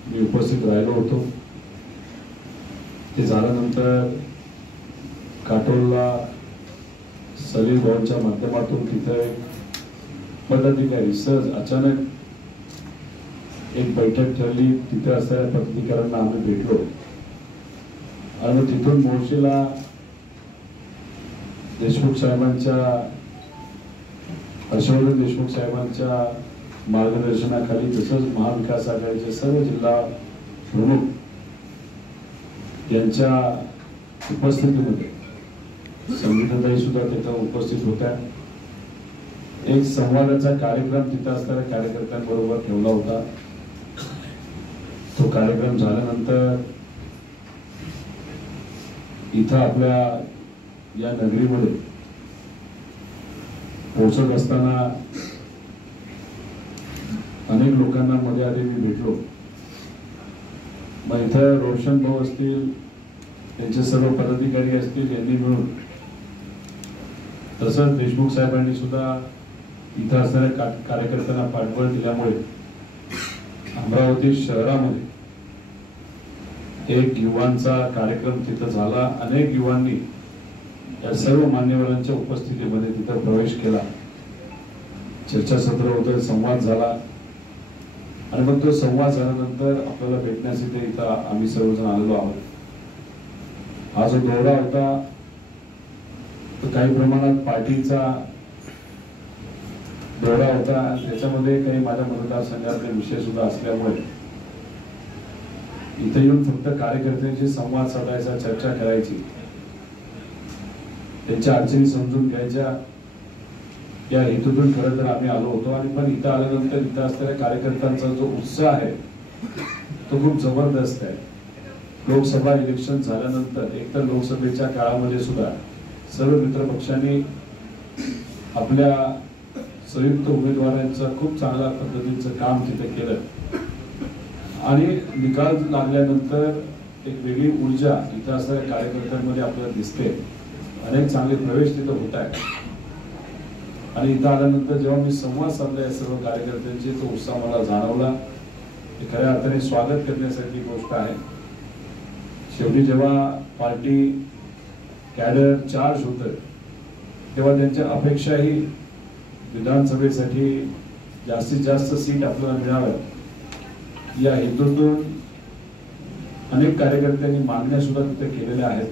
मी उपस्थित राहिलो होतो. ते झाल्यानंतर काटोलला सलील भवनच्या माध्यमातून तिथे पदाधिकारी सहज अचानक एक बैठक ठरली. तिथे असणाऱ्या पदाधिकाऱ्यांना आम्ही भेटलो आणि तिथून मोर्शीला देशमुख साहेबांच्या हर्षवर्धन देशमुख साहेबांच्या मार्गदर्शनाखाली तसंच महाविकास आघाडीचे सर्व जिल्हा प्रमुख यांच्या उपस्थितीमध्ये संगीताताई सुद्धा तिथं उपस्थित होत्या. एक संवादाचा कार्यक्रम तिथं असणाऱ्या कार्यकर्त्यांबरोबर ठेवला होता. तो कार्यक्रम झाल्यानंतर इथं आपल्या या नगरीमध्ये पोहोचत असताना अनेक लोकांना मध्ये आधी मी भेटलो. मग इथं रोशन भाऊ असतील, त्यांचे सर्व पदाधिकारी असतील, यांनी मिळून तसंच देशमुख साहेबांनी सुद्धा इथं असणाऱ्या कार्यकर्त्यांना पाठबळ दिल्यामुळे अमरावती शहरामध्ये एक युवांचा कार्यक्रम तिथं झाला. अनेक युवांनी या सर्व मान्यवरांच्या उपस्थितीमध्ये तिथं प्रवेश केला. चर्चासत्र होतं, संवाद झाला आणि मग तो संवाद झाल्यानंतर आपल्याला भेटण्यासाठी इथं आम्ही सर्वजण आलेलो आहोत. हा जो दौरा होता तो काही प्रमाणात पार्टीचा दौरा होता. त्याच्यामध्ये काही माझ्या मतदारसंघातले विषय सुद्धा असल्यामुळे इथे येऊन फक्त कार्यकर्त्यांशी संवाद साधायचा, चर्चा करायची, त्यांच्या अडचणी समजून घ्यायच्या या हेतूतून खरं तर आम्ही आलो होतो. आणि पण इथं आल्यानंतर इथं असणाऱ्या कार्यकर्त्यांचा जो उत्साह आहे तो खूप जबरदस्त आहे. लोकसभा इलेक्शन झाल्यानंतर एकतर लोकसभेच्या काळामध्ये सुद्धा सर्व मित्रपक्षांनी आपल्या संयुक्त उमेदवारांचं खूप चांगल्या पद्धतीचं काम तिथे केलं आणि निकाल लागल्यानंतर एक वेगळी ऊर्जा इथं असणाऱ्या कार्यकर्त्यांमध्ये आपल्याला दिसते. अनेक चांगले प्रवेश तिथं होत आहेत आणि इथं आल्यानंतर जेव्हा मी संवाद साधला सर्व कार्यकर्त्यांचे तो उत्साह मला जाणवला. हे खऱ्या अर्थाने स्वागत करण्यासारखी गोष्ट आहे. शेवटी जेव्हा पार्टी कॅडर चार्ज होतं तेव्हा त्यांच्या अपेक्षाही विधानसभेसाठी जास्तीत जास्त सीट आपल्याला मिळाव्यात या हेतूतून अनेक कार्यकर्त्यांनी मागण्या सुद्धा तिथे केलेल्या आहेत.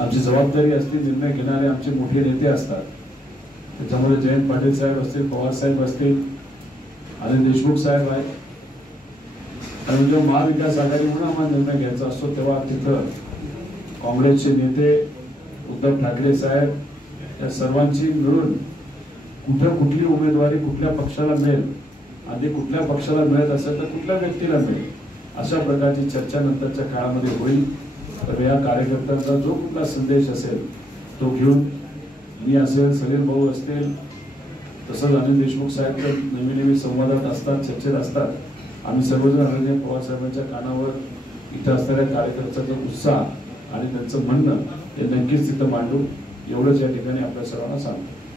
आमची जबाबदारी असते, निर्णय घेणारे आमचे मोठे नेते असतात. त्याच्यामध्ये जयंत पाटील साहेब असतील, पवार साहेब असतील आणि देशमुख साहेब आहेत. आणि जेव्हा महाविकास आघाडी म्हणून आम्हाला निर्णय घ्यायचा असतो तेव्हा तिथं काँग्रेसचे नेते उद्धव ठाकरे साहेब या सर्वांची मिळून कुठं कुठली उमेदवारी कुठल्या पक्षाला मिळेल आणि कुठल्या पक्षाला मिळत असेल तर कुठल्या व्यक्तीला मिळेल अशा प्रकारची चर्चा नंतरच्या काळामध्ये होईल. तर या कार्यकर्त्यांचा जो कुठला संदेश असेल तो घेऊन मी असेल, सलील भाऊ असतील, तसंच अनिल देशमुख साहेब तर नेहमी संवादात असतात, चर्चेत असतात. आम्ही सर्वजण आदरणीय पवार साहेबांच्या कानावर इथं असणाऱ्या कार्यकर्त्यांचा उत्साह आणि त्यांचं म्हणणं हे नक्कीच तिथं मांडू एवढंच या ठिकाणी आपल्या सर्वांना सांगतो.